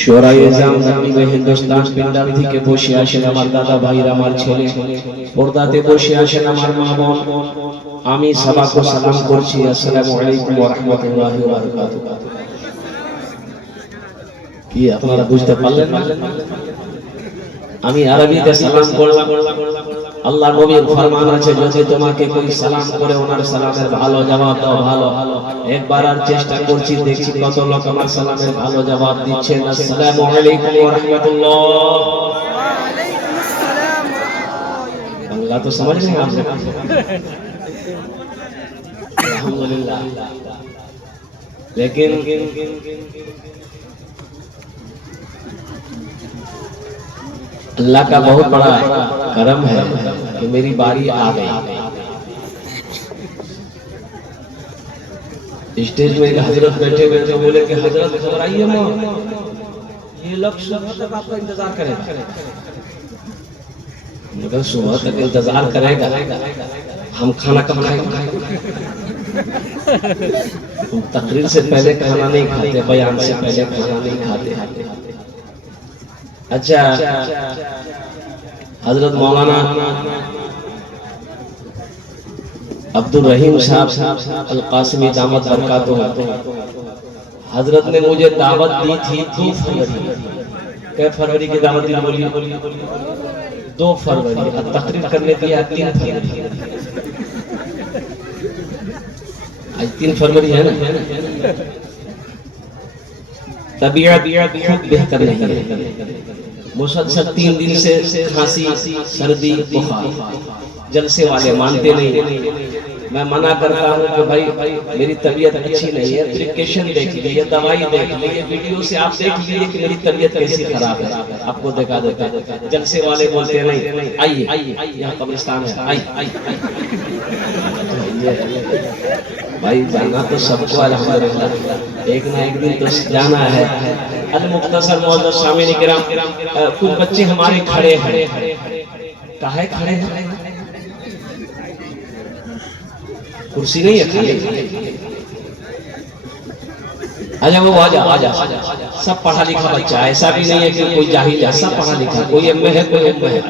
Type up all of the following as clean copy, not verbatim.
শোরায়ে জামজামি হিন্দুস্তান পিন্ডাল থেকে বসে আসেন আমার দাদা ভাইরা আমার ছেলে পর্দাতে বসে আসেন আমার মা বোন আমি সবাইকে সালাম করছি আসসালামু আলাইকুম ওয়া রাহমাতুল্লাহি ওয়া বারাকাতুহু কি আপনারা বুঝতে পারলেন না আমি আরবিতে সালাম করলাম আল্লাহর নবীর ফরমান আছে যদি তোমাকে কই সালাম করে ওনার সালামের ভালো জবাব দাও ভালো একবার আর চেষ্টা করছি দেখি কত লোক আমার সালামের ভালো জবাব দিচ্ছেন আসসালামু আলাইকুম ওয়া রাহমাতুল্লাহ ওয়া আলাইকুম আসসালাম বাংলা তো समझ नहीं आप अल्हम्दुलिल्लाह लेकिन अल्लाह का बहुत बड़ा करम है कि मेरी बारी आ गई स्टेज में एक हजरत बैठे हुए थे बोले कि हजरत घबराइए मत ये लोग सुबह तक आपका इंतजार करेगा मगर सुबह तक इंतजार करेगा हम खाना कब खाएंगे हम तकरीर से पहले खाना नहीं खाते बयान से पहले खाना नहीं खाते अच्छा हजरत मौलाना अब्दुल रहीम साहब अल कासिमी दामत बरकातुहू हजरत ने मुझे दावत दी थी 2 फरवरी क्या फरवरी की दावत दी बोलिए 2 फरवरी और तकरीर करने दिया 3 फरवरी आज 3 फरवरी है ना तबीयत खूब बेहतर नहीं है मुसलसल 3 दिन से खांसी सर्दी बुखार जलसे वाले मानते नहीं मैं मना करता हूँ कि भाई मेरी तबीयत अच्छी नहीं है प्रिकॉशन देख लीजिए दवाई देख लीजिए वीडियो से आप देख लीजिए कि मेरी तबीयत कैसी खराब है आपको दिखा देता जलसे वाले बोलते नहीं आइए यहाँ कब्रिस्तान है आइए भाई जाना तो सबको अल्हम्दुलिल्लाह एक ना एक दिन तो जाना है अल मुख्तसर मौजूद सामने किराम कुछ बच्चे हमारे खड़े हैं काहे खड़े हैं कुर्सी नहीं है खाली आजा वो आजा सब पढ़ा लिखा बच्चा ऐसा भी नहीं है कि कोई जाहिल है सब पढ़ा लिखा कोई एमए है कोई एमए है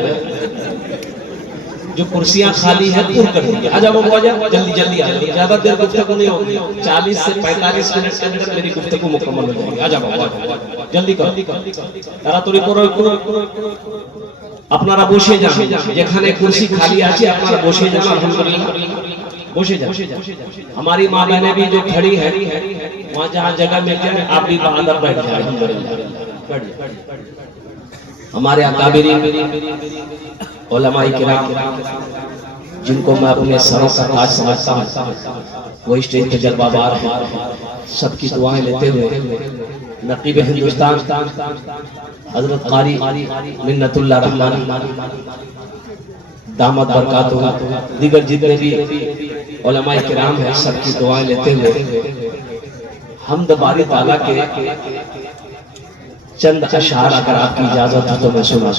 जो कुर्सियां खाली है पूर्ण कर दीजिए आजा वो आजा जल्दी जल्दी आ ज्यादा देर गुफ्तगू नहीं होगी 40 से 45 मिनट के अंदर मेरी गुफ्तगू मुकम्मल हो जाएगी आजा जल्दी करो তাড়াতাড়ি করো আপনারা বসে যান যেখানে কুর্সি খালি আছে আপনারা বসে যান আলহামদুলিল্লাহ বসে যান हमारी मां बहनें भी जो खड़ी है वहां जहां जगह मिल जाए आप भी अंदर बैठ जाए अल्हम्दुलिल्लाह बैठ जाए हमारे अकाबिरीन उलमाए किराम जिनको मैं अपने सरों का ताज समझता हूं वो स्टेज पे जलवाबार है सबकी दुआएं लेते हुए नकीब हिंदुस्तान हजरत कारी मिन्नतुल्लाह रहमानी दामत बरकातुहू दीगर जितने भी उलमाए किराम है सबकी दुआएं लेते हुए हमद बारी ताला के चंद अशआर अगर आपकी इजाजत हो तो मैं सुना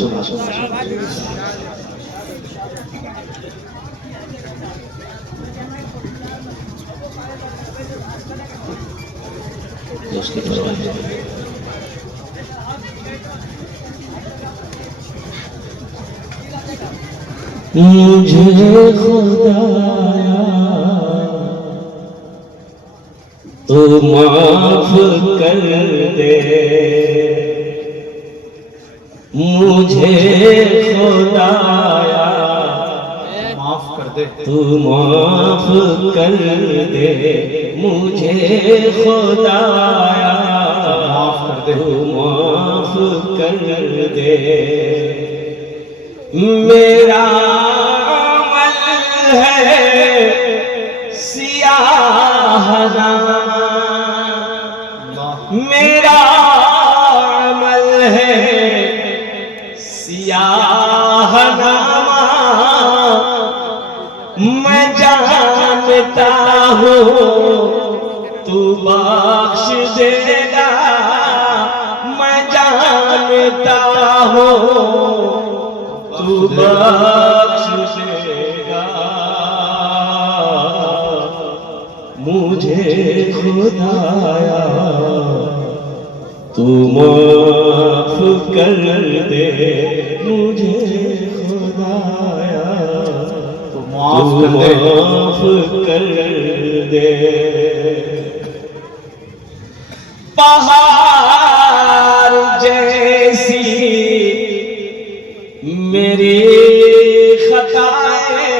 मुझे खुदाया तो माफ कर दे मुझे खुदाया माफ कर दे तू माफ कर दे मुझे खुदाया माफ कर दे तू माफ कर दे मेरा जानता हूँ तू बख्श देगा, मैं जानता हूँ तू बख्श देगा, मुझे खुदाया तू माफ कर दे, मुझे खुदाया तू माफ कर दे। पहाड़ जैसी मेरी खताएं,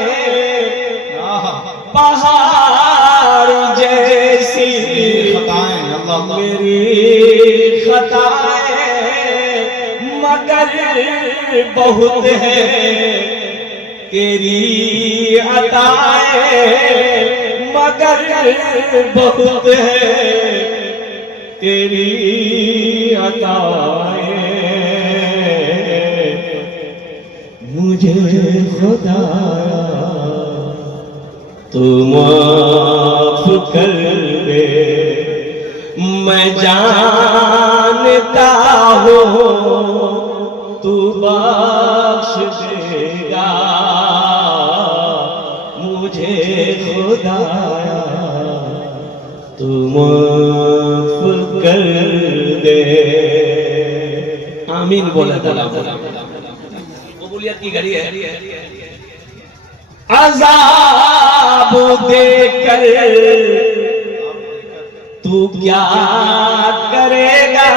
पहाड़ जैसी मेरी खताएं, मगर बहुत है तेरी अताएं, मगर बहुत है तेरी अताएं, मुझे खुदाया तू माफ कर दे, मैं जानता हूँ तू बख्श देगा, मुझे खुदाया तू माफ कर दे। आमीन बोला बोला कबूलियत की घड़ी है। अज़ाब देकर तू क्या करेगा,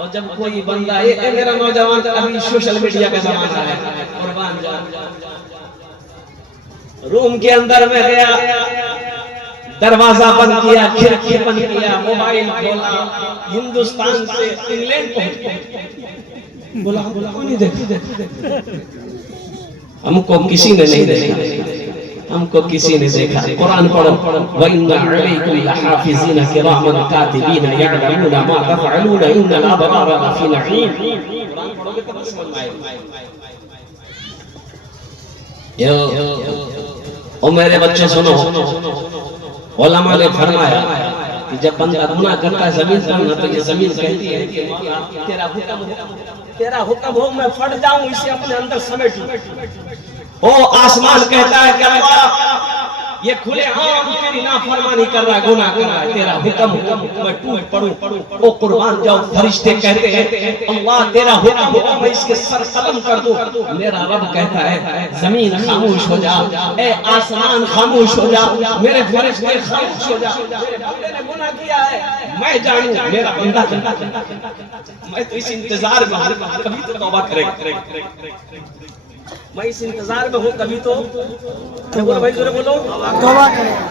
और जब कोई बंदा ये मेरा नौजवान अभी सोशल मीडिया का जमाना है, कुर्बान जान रूम के अंदर में गया, दरवाजा बंद किया, खिड़की बंद किया, मोबाइल खोला, हिंदुस्तान से इंग्लैंड पहुंच बोला नहीं देखी, हमको किसी ने नहीं देखा, हमको किसी ने देखा। कुरान पढ़ो, व इन्ना अलैकुम लहाफिज़ीन किरामन कातिबीन यअलमून मा तफ़अलून इन्नल अबरार लफ़ी नईम। कुरान पढ़ोगे तो बस समझ में आएगा। ओ मेरे बच्चे सुनो, उलमा ने फरमाया कि जब बंदा गुनाह करता है जमीन पर ना, तो ये जमीन कहती है कि मौला तेरा हुक्म हो मैं फट जाऊं, इसे अपने अंदर समेट लूं। ओ आसमान कहता है कि अल्लाह ये खुले आम तेरी नाफरमानी कर रहा है, गुनाह कर रहा है, तेरा हुक्म मैं टूट पड़ूं। ओ कुर्बान जाओ, फरिश्ते कहते हैं अल्लाह तेरा हुक्म मैं इसके सर कलम कर दूं। मेरा रब कहता है जमीन खामोश हो जा, ए आसमान खामोश हो जा, मेरे फरिश्ते खामोश हो जा। मेरे बंदे ने गुनाह किया है, मैं जानूं मेरा बंदा, मैं तो इस इंतजार में हूं कभी तो तौबा करेगा, मैं इस इंतजार में हूं कभी तो बोलो भाई जोरे बोलो तौबा करेगा।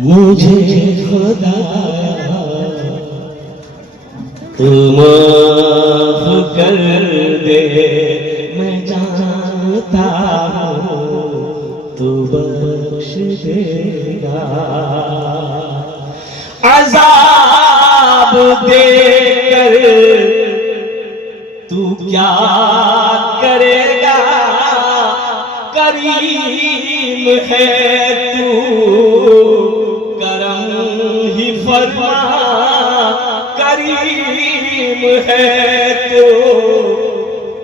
मुझे खुदा तू माफ कर दे, मैं जानता हूँ तू बख्श देगा, अज़ाब देकर तू क्या करेगा, करीम है तू करम ही फरमा, करीम है तू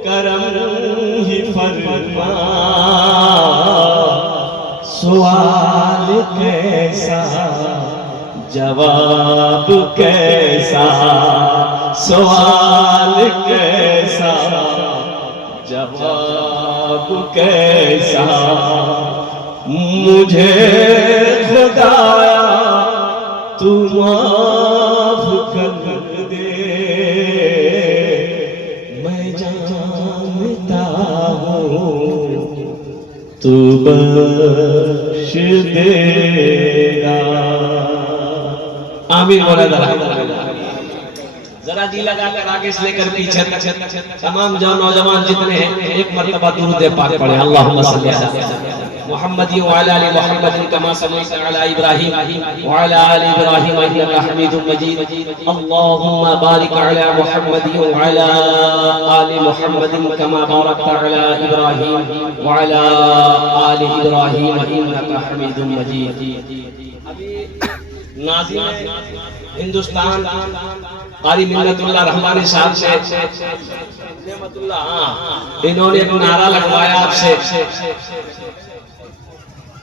करम ही फरमा। सवाल कैसा जवाब कैसा, सवाल कैसा जवाब कैसा, मुझे खुदाया तू माफ कर दे, मैं जानता हूँ तू बख्श देगा। आमीन बोला जरा जी लगाकर आगे से लेकर पीछे तमाम नौजवान जितने हैं एक मर्तबा दुरूद पाक पढ़े, अल्लाहुम्मा सल्ली अला मुहम्मदी व अला आलि मुहम्मदिन कमा सल्लैता अला इब्राहीम व अला आलि इब्राहीम इन्नका हमीदुम मजीद। अल्लाहुम्मा बारिक अला मुहम्मदी व अला आलि मुहम्मदिन कमा बारकता अला इब्राहीम व अला आलि इब्राहीम इन्नका हमीदुम मजीद। अभी नाज़िम हिंदुस्तान कारी मिन्नतुल्लाह रहमानी साहब से इन्होंने एक नारा लगवाया आपसे,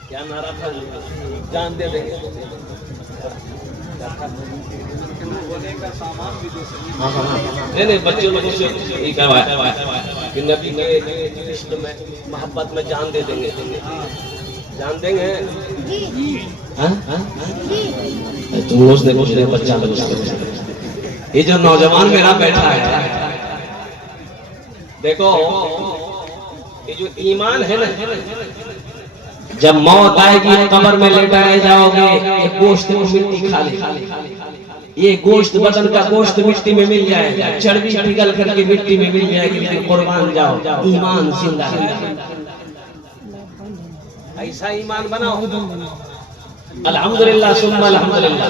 क्या नारा था? जान दे देंगे। नहीं बच्चों लोगों से कि नबी के इश्क में मोहब्बत में जान दे देंगे। जान देंगे? तुम रोज देखो बच्चा लोग। ये जो नौजवान मेरा बैठा है, देखो ये जो ईमान है ना, जब मौत आएगी कब्र में लेटाए जाओगे, ये गोश्त मिट्टी खा ले, ये गोश्त बदन का गोश्त मिट्टी में मिल जाएगा, चर्बी पिघल करके मिट्टी में मिल जाएगी, लेकिन कुर्बान जाओ, ईमान जिंदा है। ऐसा ईमान बनाओ। अल्हम्दुलिल्लाह सुम्मा अल्हम्दुलिल्लाह।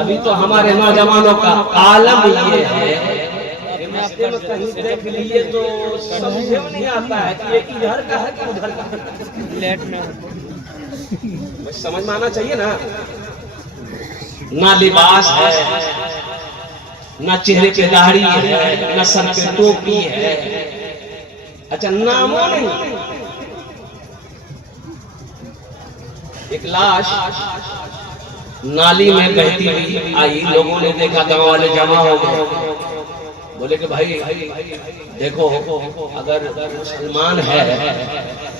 अभी तो हमारे नौजवानों का आलम ये है, कहीं देख लिए तो समझ नहीं आता है कि ये इधर का है कि उधर का। समझ में आना चाहिए ना। ना लिबास है, ना चेहरे पे दाढ़ी है, ना सर पे टोपी है, अच्छा नामो नहीं। एक लाश नाली में बहती हुई आई, लोगों ने देखा, गांव वाले जमा हो गए, बोले कि भाई देखो अगर मुसलमान है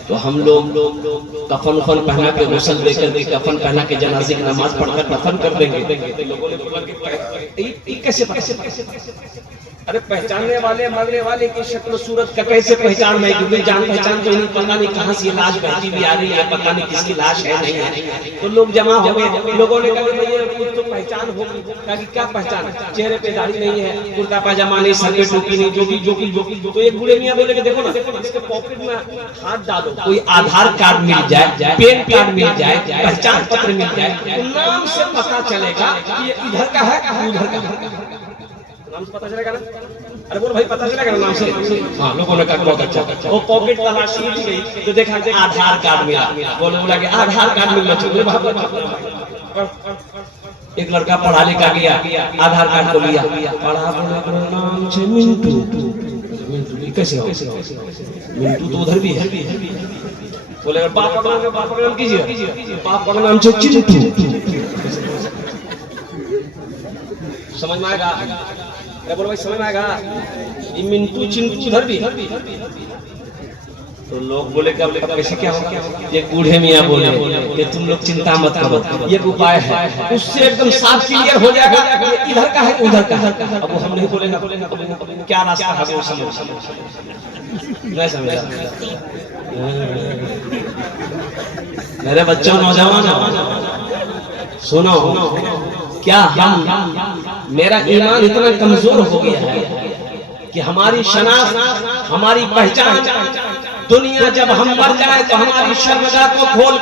तो हम लोग कफन पहना के गुस्ल देकर के कफन पहना के जनाजे की नमाज पढ़कर दफन कर देंगे। लोगों ने बोला कि कैसे? अरे पहचानने वाले मरने वाले की शक्ल सूरत का कैसे पहचान में? क्योंकि जान पहचान तो नहीं, पता नहीं कहाँ से लाश बहती भी आ रही है, पता नहीं किसकी लाश है नहीं है। तो लोग जमा हो गए, लोगों ने कहा ये कुछ तो पहचान होगी। कहा कि क्या पहचान? चेहरे पे दाढ़ी नहीं है, कुर्ता पैजामा नहीं, सर पे टोपी नहीं, जो भी। तो एक बूढ़े मियां बोले कि देखो ना, इसके पॉकेट में हाथ डालो, कोई आधार कार्ड मिल जाए, पैन कार्ड मिल जाए, पहचान पत्र मिल जाए, तो नाम से पता चलेगा कि ये इधर का है उधर का। नाम से पता चलेगा ना? अरे बोलो भाई पता चलेगा ना नाम से? हाँ, लोगों ने कहा बहुत अच्छा। वो पॉकेट तलाशी गई तो देखा आधार कार्ड मिला, बोला कि आधार कार्ड मिलना चाहिए। एक लड़का पढ़ा लिखा गया, आधार कार्ड को लिया, पढ़ा, नाम से मिंटू। कैसे मिंटू तो उधर भी है। बोले बाप का नाम कीजिए, बाप का नाम से चिंटू। समझ में आएगा? अरे बोलो भाई समझ में आएगा? ये मिंटू चिंटू उधर भी। तो लोग बोले कैसे क्या हो? ये बूढ़े मियां बोले कि तुम लोग चिंता मत करो, ये उपाय है, उससे एकदम साफ क्लियर हो जाएगा इधर का है उधर का। अब वो हम नहीं बोलेगा क्या रास्ता है वो समझ नहीं समझा। मेरे बच्चों नौजवान सुनो, क्या हम मेरा ईमान इतना कमजोर हो गया है कि हमारी शनाख्त, हमारी पहचान, दुनिया जब हम मर जाए तो हमारी शर्मगाह को खोल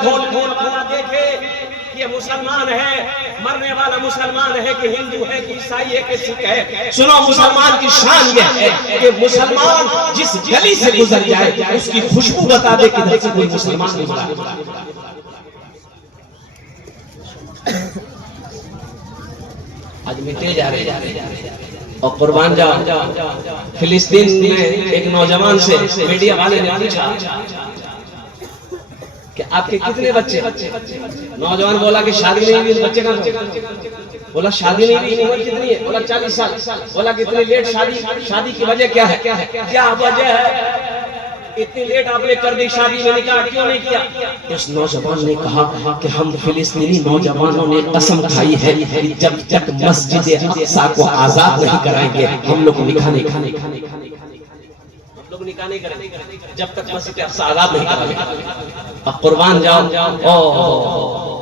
देखे कि ये मुसलमान है, मरने वाला मुसलमान है कि हिंदू है कि ईसाई है कि सिख है। सुनो, मुसलमान की शान ये है कि मुसलमान जिस गली से गुजर जाए उसकी खुशबू बता दे कि इधर से कोई मुसलमान गुजरा। आज मिटे जा रहे और कुर्बान जाओ। फिलिस्तीन में एक नौजवान से मीडिया वाले ने पूछा कि आपके कितने बच्चे? नौजवान बोला कि शादी नहीं हुई, बच्चे कहाँ? बोला शादी नहीं हुई, उम्र कितनी है? बोला 40 साल। बोला कितनी लेट शादी की वजह क्या है? क्या वजह है इतनी लेट आपने कर दी शादी में, निकाह क्यों नहीं किया? उस नौजवान ने कहा कि हम फिलिस्तीनी नौजवानों ने कसम खाई है कि जब तक मस्जिद अक्सा को आजाद नहीं कराएंगे हम लोग निकाह नहीं करेंगे, जब तक मस्जिद अक्सा आजाद नहीं कराएंगे। अब कुर्बान जाओ।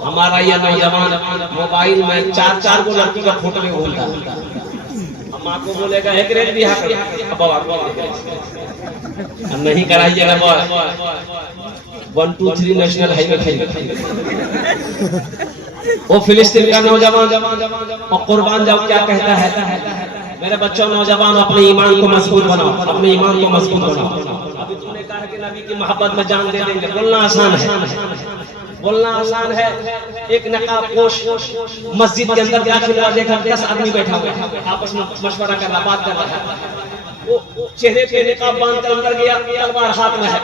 हमारा यह नौजवान मोबाइल में 4 को लड़की का फोटो में घूमता है। माँ को बोलेगा एक रेट भी नहीं कराइएगा। 123 नेशनल हाईवे खरीद। वो फिलिस्तीन का नौजवान और कुर्बान जाओ क्या कहता है, मेरे बच्चों नौजवान अपने ईमान को मजबूत बनाओ, अपने ईमान को मजबूत बनाओ। अभी तूने कहा कि नबी की मोहब्बत में जान दे देंगे, बोलना आसान है, बोलना आसान है। एक नकाबपोश मस्जिद के अंदर जाकर देखा 10 आदमी बैठा हुआ आपस में मशवरा कर रहा, बात कर रहा है। वो चेहरे पे नकाब बांध कर अंदर गया, तलवार हाथ में है।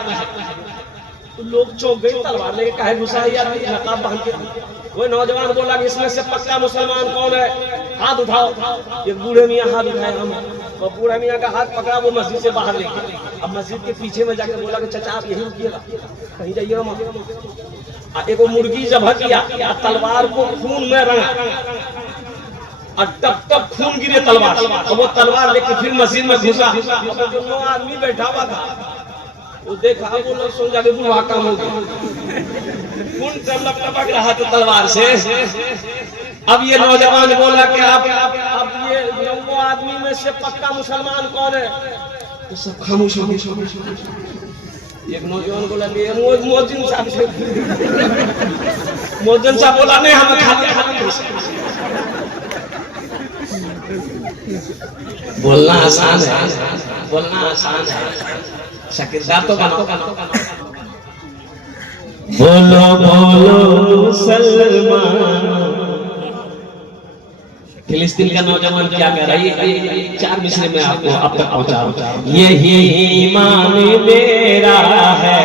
तो लोग चौंक गए, तलवार लेके काहे घुसा है यार नकाब बांध के। वो नौजवान बोला कि इसमें से पक्का मुसलमान कौन है, हाथ उठाओ। ये बूढ़े मियाँ हाथ उठाए, हम और बूढ़े मियाँ का हाथ पकड़ा, वो मस्जिद से बाहर लेके अब मस्जिद के पीछे में जाकर बोला कि चाचा आप यही रुकिएगा, कहीं जाइएगा मत। एक मुर्गी जब किया, तलवार को खून में रंगा और तब तक खून गिरे तलवार, और वो तलवार लेके फिर मस्जिद में घुसा। जो 9 आदमी बैठा हुआ था वो देखा, वो लोग सुन जाके बुढ़ा काम हो गया, खून टपक रहा था तलवार से। अब ये नौजवान बोला कि आप ये 9 आदमी में से पक्का मुसलमान कौन है, तो सब खामोश हो गए। एक नौजवान बोला कि मोहद्दीन साहब से, मोहद्दीन साहब बोला नहीं हम बोलना आसान है, बोलना आसान है, शकीरदार तो बनाओ। बोलो बोलो सलमान। फिलिस्तीन का नौजवान क्या कह रहा है, ये 4 मिसरे में आपको अब तक पहुंचा रहा हूं। यही ईमान मेरा है,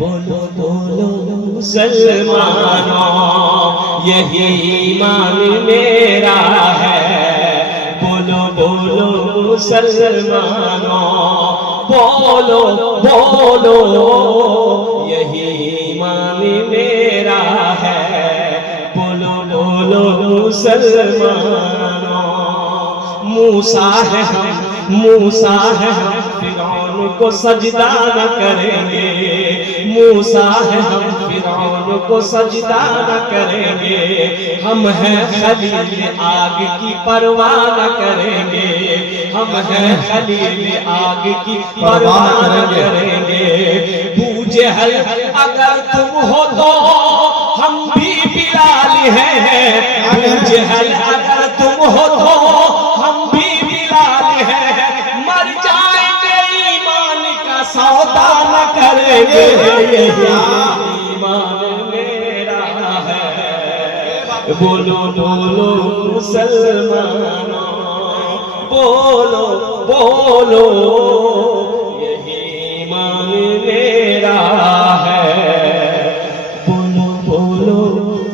बोलो बोलो सलमानो, यही ईमान मेरा है, बोलो बोलो सलमानो, बोलो बोलो यही ईमान मेरा है, बोलो बोलो सलमानो। मूसा है हम, मूसा है हम, फिरौन को सजदा न करेंगे, मूसा है हम, फिरौन को सजदा न करेंगे, हम हैं खलील आग की परवाह न करेंगे, हम हैं खलील आग की परवाह न करेंगे। बूझे हल अगर तुम हो तो हम भी बिलाल हैं, बूझे हल अगर तुम हो तो हम भी बिलाल हैं, मर जाएंगे ईमान का सौदा न करेंगे, ईमान मेरा है, बोलो बोलो सलमानो, बोलो बोलो यही ईमान मेरा है, बोलो बोलो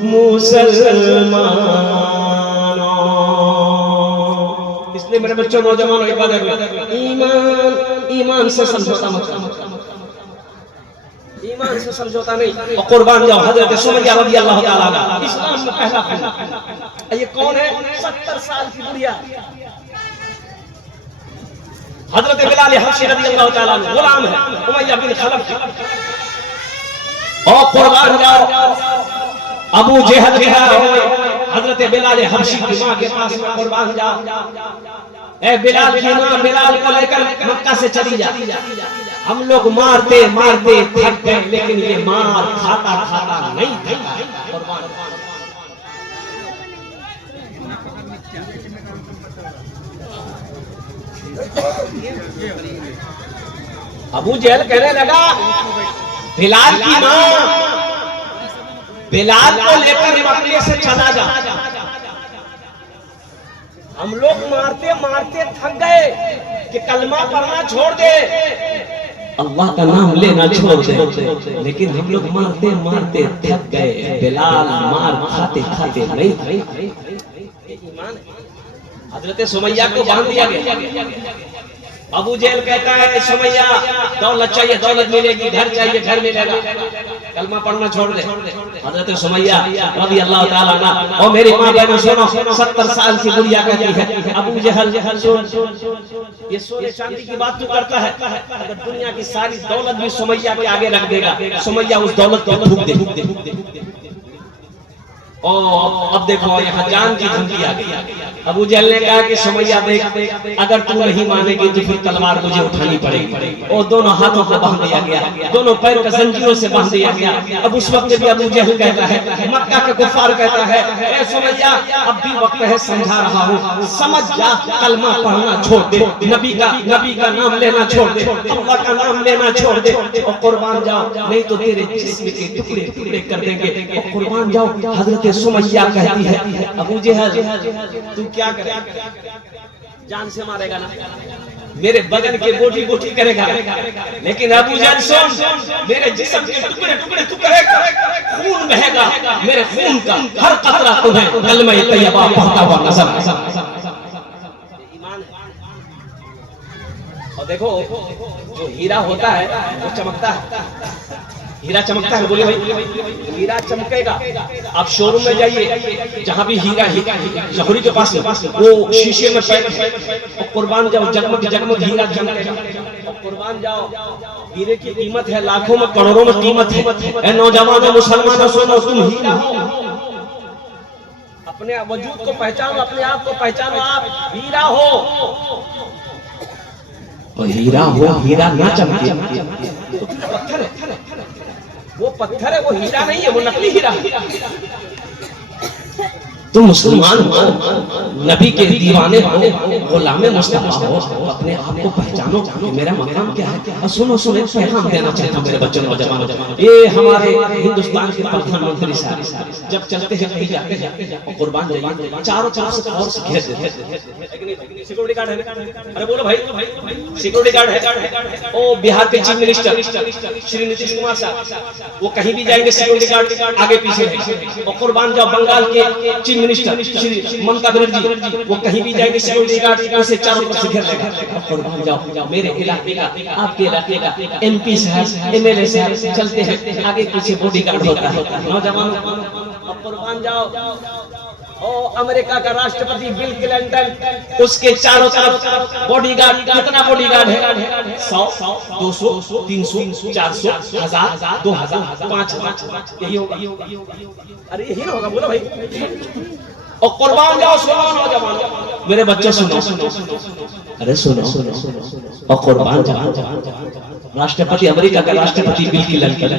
मुसलमानो। इसलिए मेरे बच्चों नौजवानों इबादत, ईमान ईमान से समझौता मत करो, ईमान से समझौता नहीं। और कुर्बान जाओ हजरत सुमैया रज़ी अल्लाह ताला अन्हा, इस्लाम में पहला फूल। ये कौन है, 70 साल की बुढ़िया हजरत बिलाल हबशी रज़ी अल्लाह ताला अन्हु, गुलाम है उमैया बिन खलफ। और कुर्बान जाओ अबू जहल के हजरत बिलाल हबशी की मां के पास में कुर्बान जाओ। ए बिलाल की मां बिलाल को लेकर मक्का से चली जा, हम लोग मारते मारते थक गए, लेकिन ये मार खाता खाता नहीं थका। अबू जहल कहने लगा बिलाल की मां, बिलाल को लेकर मक्के से चला जा, हम लोग मारते मारते थक गए कि कलमा पढ़ना छोड़ दे, अल्लाह का नाम लेना छोड़ दे, लेकिन हम लोग मारते मारते थक गए, बिलाल मार खाते खाते नहीं। हजरत सुमैया को बांध दिया गया। अबू जहल कहता है सुमैया दौलत चाहिए दौलत मिलेगी, घर चाहिए घर मिलेगा, कलमा पढ़ना छोड़ दे। हजरत सुमैया रज़ी अल्लाह ताला अन्हा, और मेरी मां बहनों सुनो, 70 साल की बुढ़िया कहती है अबू जहल सुन, ये सोने चांदी की बात तू करता है, अगर दुनिया की सारी दौलत भी सुमैया के आगे रख देगा, सुमैया उस दौलत को फूंक दे। और अब देखो यहाँ जान की धमकी आ गई। अबू जहल ने कहा कि सुमैया देख, अगर तू नहीं मानेगी तो फिर तलवार मुझे उठानी पड़ेगी। और दोनों हाथों को बांध दिया गया, दोनों पैर को जंजीरों से बांध दिया गया। अब उस वक्त भी अबू जहल कहता है, मक्का के कुफार कहता है, ए सुमैया अब भी वक्त है, समझा रहा हूँ, समझ जा, कलमा पढ़ना छोड़ दे, नबी का नाम लेना छोड़ दे, अल्लाह का नाम लेना छोड़ दे और कुर्बान जाओ, नहीं तो तेरे जिस्म के टुकड़े टुकड़े कर देंगे। और कुर्बान जाओ। हजरत सुमैया कहती है, अबू जहल तू क्या करे, जान से मारेगा ना, मेरे बदन के बोटी बोटी करेगा, लेकिन अबू जहल सुन, मेरे जिस्म के टुकड़े टुकड़े तू करेगा, खून बहेगा, मेरे खून का हर कतरा तुम्हें कलमा तैयबा पढ़ता हुआ नजर आएगा। ईमान है। और देखो जो हीरा होता है वो चमकता है, हीरा चमकता है, बोलिए भाई, हीरा चमकेगा। आप शोरूम में जाइए, जहां भी हीरा जौहरी के पास वो शीशे में पैक है, और कुर्बान जाओ, जगमग जगमग हीरा चमकेगा। और कुर्बान जाओ, हीरे की कीमत है लाखों में करोड़ों में कीमत है। ए नौजवानों मुसलमानों सुनो, तुम हीरा हो, अपने वजूद को पहचानो, अपने आप को पहचानो, आप हीरा हो। हीरा हो, हीरा ना चमके तो पत्थर है, वो पत्थर है, वो हीरा नहीं है, वो नकली हीरा है। तुम मुसलमान हो, नबी के दीवाने हो, गुलामे मुस्तफा हो, अपने आप को पहचानो कि मेरा मकाम क्या है। और सुनो सुनो, पैगाम देना चाहता हूँ मेरे बच्चों नौजवानों, ये हमारे हिंदुस्तान के प्रधानमंत्री साहब जब चलते हैं कहीं जाते हैं और कुर्बान जाइए, चारों तरफ से और घेर देते हैं, सिक्योरिटी गार्ड है, अरे बोलो भाई, सिक्योरिटी गार्ड है। ओ बिहार के चीफ मिनिस्टर श्री नीतीश कुमार साहब, वो कहीं भी जाएंगे सिक्योरिटी गार्ड आगे पीछे है। और कुर्बान जाओ, बंगाल के चीफ मिनिस्टर श्री ममता बनर्जी, वो कहीं भी जाएंगे सिक्योरिटी गार्ड उसे चारों तरफ से घेर लेगा। कुर्बान जाओ, मेरे इलाके का, आपके इलाके का MP साहब, MLA साहब चलते हैं, आगे पीछे बॉडीगार्ड होता है। नौजवानों कुर्बान जाओ, ओ अमेरिका का राष्ट्रपति बिल क्लिंटन, उसके चारों तरफ बॉडीगार्ड, कितना बॉडीगार्ड है? 100, 200, 300, 400, 1000, 2000, 5000, यही होगा। अरे यही ना होगा, बोलो भाई। और कुर्बान जाओ, सुनो नौजवान, मेरे बच्चे सुनो, अरे सुनो, और कुर्बान जाओ, राष्ट्रपति, अमेरिका का राष्ट्रपति बिल क्लिंटन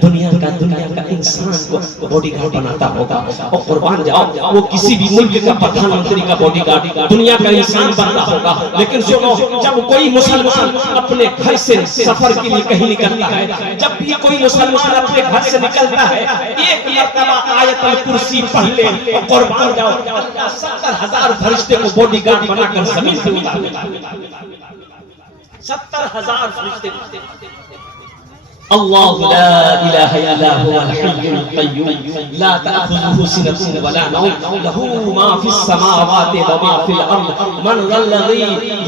दुनिया का इंसान को बॉडीगार्ड बनाता होगा। और कुर्बान जाओ, वो किसी भी मुल्क का प्रधानमंत्री का बॉडीगार्ड दुनिया का इंसान बनता होगा। लेकिन सुनो, जब कोई मुसलमान अपने घर से सफर के लिए कहीं निकलता है, जब भी कोई मुसलमान अपने घर से निकलता है, एक मर्तबा आयतुल कुर्सी पढ़ ले, और कुर्बान जाओ, 70,000 फरिश्ते को बॉडीगार्ड बनाकर जमीन से उतार देता है। 70,000 फरिश्ते। अल्लाहु ला इलाहा इल्ला हुवल हय्युल क़य्यूम ला तअख़ुज़ुहु सिनतुन वला नौम लहू मा फिस समावाति व मा फिल अर्द मन ज़ल्लज़ी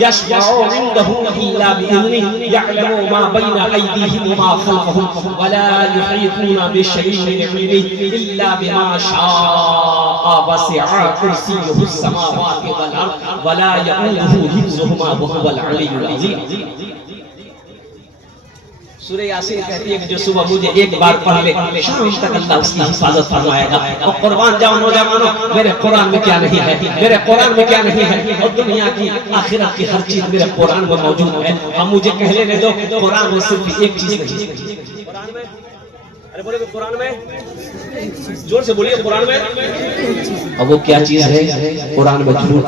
यशफ़अु इंदहु इल्ला बिइज़्निहि यअलमु मा बैना अयदीहिम व मा ख़ल्फ़हुम वला युहीतूना बिशैइन मिन इल्मिहि इल्ला बिमा शाअ वसि'a कुर्सियुहुस समावाति वल अर्द वला यऊदुहु हिफ़्ज़ुहुमा व हुवल अलिय्युल अज़ीम। सूरह यासीन कहती है कि जो सुबह मुझे एक बार पढ़ ले, शाम तक अल्लाह उसकी हिफाजत फरमाएगा। और कुर्बान जाओ नौजवानों, मेरे कुरान में क्या नहीं है, मेरे कुरान में क्या नहीं है, और दुनिया की आखिरत की हर चीज मेरे कुरान में मौजूद है। अब मुझे कह लेने दो, कुरान में सिर्फ एक चीज नहीं। कुरान में, अरे बोले कुरान में, जोर से बोलिए, कुरान में। अब वो क्या चीज है? कुरान में झूठ।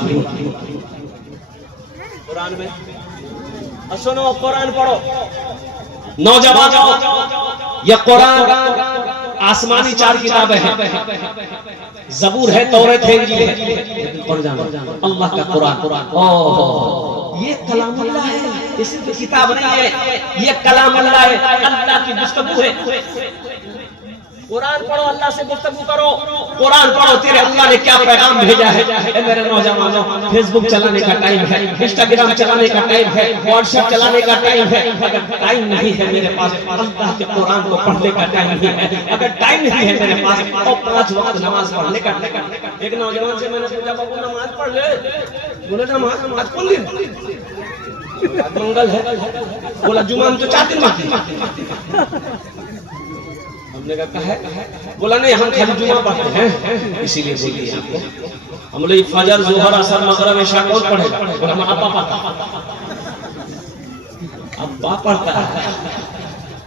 कुरान में सुनो, कुरान पढ़ो नौजवान, यह कुरान आसमानी 4 किताबें हैं, ज़बूर है, तौरात है, इंजील है, अल्लाह का कुरान। ओह, ये कलामुल्लाह है, ये सिर्फ किताब नहीं है, ये कलामुल्लाह है, अल्लाह की गुफ्तगू है। कुरान पढ़ो, अल्लाह से गुफ्तगू करो, कुरान पढ़ो, तेरे अल्लाह ने क्या पैगाम भेजा है। मेरे नौजवानों, फेसबुक चलाने का टाइम है, इंस्टाग्राम चलाने का टाइम है, व्हाट्सएप चलाने का टाइम है, अगर टाइम नहीं है मेरे पास, अल्लाह के कुरान को पढ़ने का टाइम नहीं है। अगर टाइम नहीं है मेरे पास, और 5 वक्त नमाज पढ़ने का। एक नौजवान से मैंने पूछा, बाबू नमाज पढ़ ले, बोले नमाज कौन दिन मंगल है, बोला जुमा हम तो 4 दिन मांगते। हमने कहा है, बोला नहीं हम खाली जुमा पढ़ते हैं, इसीलिए बोलिए आपको हम लोग फजर जोहर असर मगरिब इशा कौन पढ़ेगा? बोला हमारा अब्बा पढ़ता। अब्बा पढ़ता है,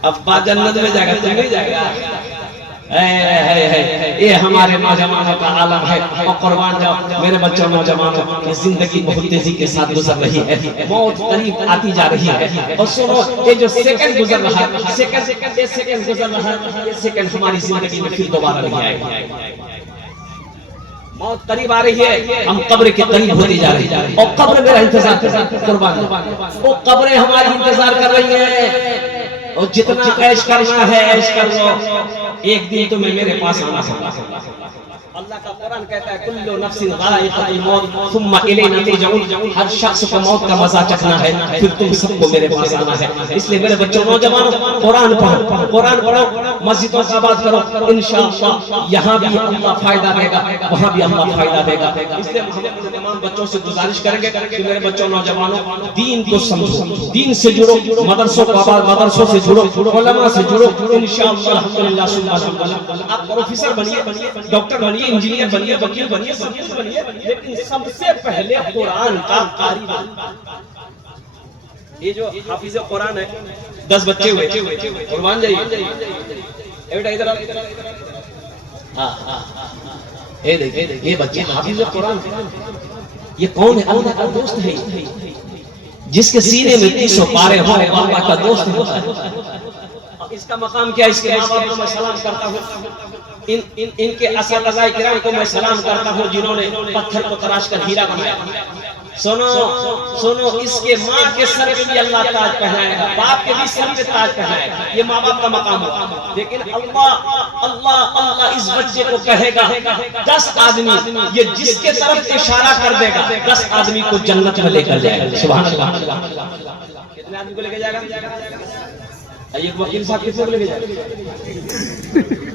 अब्बा जन्नत में जाएगा, तुम नहीं जाएगा। ये हमारे नौजवानों का आलम है। और कुर्बान जाओ मेरे बच्चों नौजवानों की जिंदगी बहुत तेजी के साथ गुजर रही है, मौत करीब आती जा रही है। और सुनो ये जो सेकंड गुजर रहा है, सेकंड गुजर रहा है, ये सेकंड हमारी जिंदगी में फिर दोबारा नहीं आएगा। मौत करीब आ रही है, हम कब्र के करीब होती जा रही है और कब्र मेरा इंतजार कर रही है। कुर्बान वो कब्रें हमारी इंतजार कर रही है। और जितना ऐश करना है ऐश कर लो, एक दिन तुम्हें मेरे पास आना है। अल्लाह का कुरान कहता है कुल्लु नफ्सिन ज़ाइक़तुल मौत सुम्मा इलैना तुरजऊन। हर शख्स को मौत का मजा चखना है, फिर तुम सबको मेरे पास आना है। इसलिए मेरे बच्चों नौजवानों कुरान पढ़ो, मस्जिदों का आबाद करो, इंशाअल्लाह यहाँ भी अल्लाह फायदा देगा, वहाँ भी अल्लाह फायदा देगा। इसलिए हम अपने तमाम बच्चों से गुजारिश करेंगे कि मेरे बच्चों नौजवानों दीन को समझो, दीन से जुड़ो, मदरसों को आबाद, मदरसों से जुड़ो, उलमा से जुड़ो। इंशाअल्लाह अल्हम्दुलिल्लाह सुम्मा अल्हम्दुलिल्लाह आप प्रोफेसर बनिए, डॉक्टर बनिए, इंजीनियर बनिए, वकील बनिए, सब कुछ बनिए, लेकिन सबसे पहले कुरान का कारी बनिए। ये जो हाफिज कुरान है, 10 बच्चे हुए, कुर्बान जाइए बेटा इधर। ये देखिए ये बच्चे हाफिज कुरान, ये कौन है? अल्लाह का दोस्त है, जिसके सीने में 300 पारे हो अल्लाह का दोस्त होता है। इसका मकाम क्या? इसके माँ बाप को मैं सलाम करता हूँ, इनके असतिज़ा किराम को मैं सलाम करता हूँ जिन्होंने पत्थर को तराश कर हीरा बनाया। सुनो इसके माँ के सर पे भी अल्लाह ताज पहनाएगा, बाप के भी सर पे ताज पहनाएगा। ये माँ बाप का मकाम होगा। लेकिन अल्लाह इस बच्चे को कहेगा 10 आदमी, ये जिसके तरफ इशारा कर देगा 10 आदमी को जन्नत में लेकर जाएगा। सुभान अल्लाह। कितने आदमी को लेकर जाएगा? एक वकील साहब कितने को लेके जाएगा?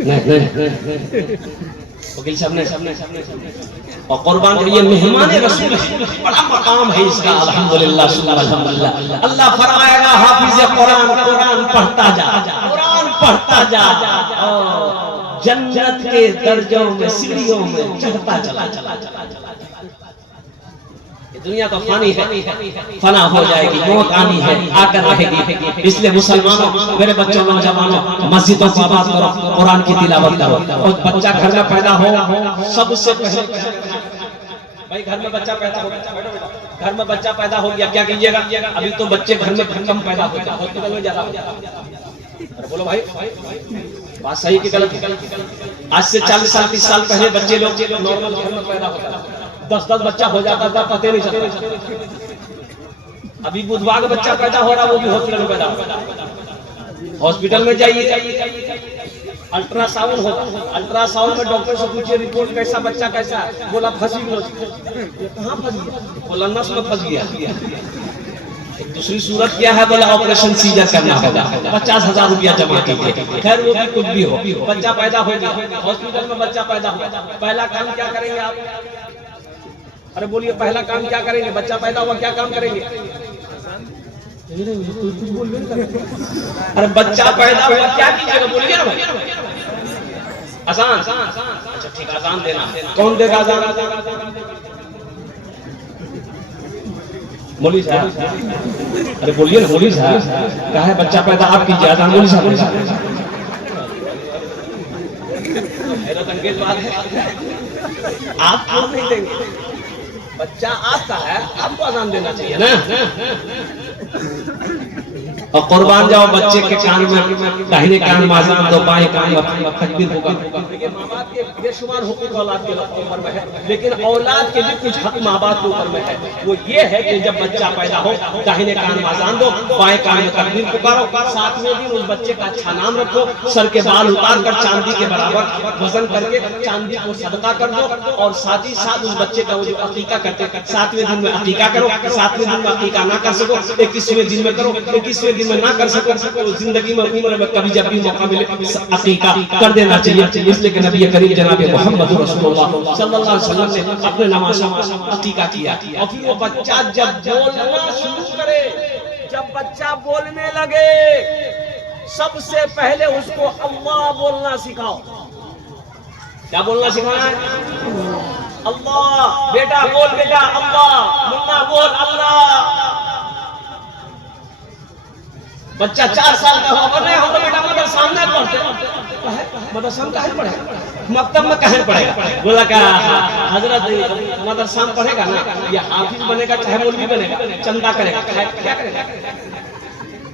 नहीं वकील साहब ने। और कुर्बान ये मेहमान रसूल है, बड़ा मकाम है इसका। अल्हम्दुलिल्लाह सुब्हान अल्हम्दुलिल्लाह। अल्लाह फरमाएगा हाफिज कुरान, कुरान पढ़ता जा, कुरान पढ़ता जा, और जन्नत के दर्जों में सीढ़ियों में चढ़ता चला। दुनिया तो फानी है, फना हो जाएगी, मौत आनी है, आकर रहेगी। इसलिए मुसलमानों, मेरे बच्चों नौजवानों, मस्जिदों की बात करो, कुरान की तिलावत करो। और बच्चा घर में पैदा हो, सबसे पहले भाई घर में बच्चा पैदा हो गया, घर में बच्चा पैदा हो गया, क्या कीजिएगा? अभी तो बच्चे घर में कम पैदा होते हैं, हॉस्पिटल में ज्यादा हो जाता है। बोलो भाई बात सही की गलत? आज से 40 साल 30 साल पहले बच्चे लोग नॉर्मल घर में पैदा होता था, 10 बच्चा हो जाता था, पता नहीं चलता। अभी बुधवार का बच्चा पैदा हो रहा, वो भी हॉस्पिटल में पैदा हो रहा। हॉस्पिटल में जाइए, अल्ट्रासाउंड होता, अल्ट्रासाउंड में डॉक्टर से पूछिए रिपोर्ट कैसा, बच्चा कैसा है? बोला फंसी गई। कहाँ फंस गया? बोला नस में फंस गया। दूसरी सूरत क्या है? बोला ऑपरेशन सीजर करना होगा, 50,000 रुपया जमा कीजिए। खैर वो भी कुछ भी हो, बच्चा पैदा हो गया, हॉस्पिटल में बच्चा पैदा हो, पहला काम क्या करेंगे आप? अरे बोलिए पहला काम क्या करेंगे? बच्चा पैदा हुआ, क्या काम करेंगे? अरे बच्चा पैदा हुआ क्या कीजिएगा? बोलिए ना भाई। आसान? अच्छा ठीक, आसान देना। कौन देगा आसान? मौलवी साहब। अरे बोलिए ना मौलवी साहब, क्या है बच्चा पैदा आप कीजिए, आसान मौलवी साहब। अंगेज बात है, आप क्यों नहीं देंगे? बच्चा आता है, आपको आसान देना चाहिए ना। और कुर्बान जाओ बच्चे के कान में दाहिने कान में आज़ान दो, बाएं कान में तकबीर होगा। देखिए माँ बाप के बेशुमार हुकूक औलाद के ऊपर में है, लेकिन औलाद के भी कुछ हक माँ बाप के ऊपर में है। वो ये है कि जब बच्चा पैदा हो, दाहिने कान में आज़ान दो, बाएं कान में तकबीर पुकारो, 7वें दिन उस बच्चे का अच्छा नाम रखो, सर के बाल उतार कर चांदी के बराबर वजन करके चांदी को सदका कर दो, और साथ ही साथ उस बच्चे का वो जो अकीका करते 7वें दिन में अकीका करो। 7वें दिन में अकीका ना कर सको 21वें दिन में करो, 21वें दिन में ना कर सको तो जिंदगी में उम्र में कभी जब भी मौका मिले अकीका कर देना चाहिए। इसलिए कि नबी करीम जनाब मोहम्मद रसूलुल्लाह सल्लल्लाहु अलैहि वसल्लम ने अपने नमाज में अकीका किया। और फिर वो बच्चा जब बोलना शुरू करे, जब बच्चा बोलने लगे, सबसे पहले उसको अल्लाह बोलना सिखाओ। क्या बोलना सिखाना है? अल्लाह, बेटा बोल बेटा अल्लाह, मुन्ना बोल अल्लाह। बच्चा 4 साल का हो, नहीं हम तो बेटा मदरसा में पढ़ते, मदरसा में कहीं पढ़े, मकतब में कहीं पढ़ेगा। बोला क्या हजरत मदरसा में पढ़ेगा ना, ये हाफिज बनेगा चाहे मौलवी बनेगा, चंदा करेगा, क्या करेगा,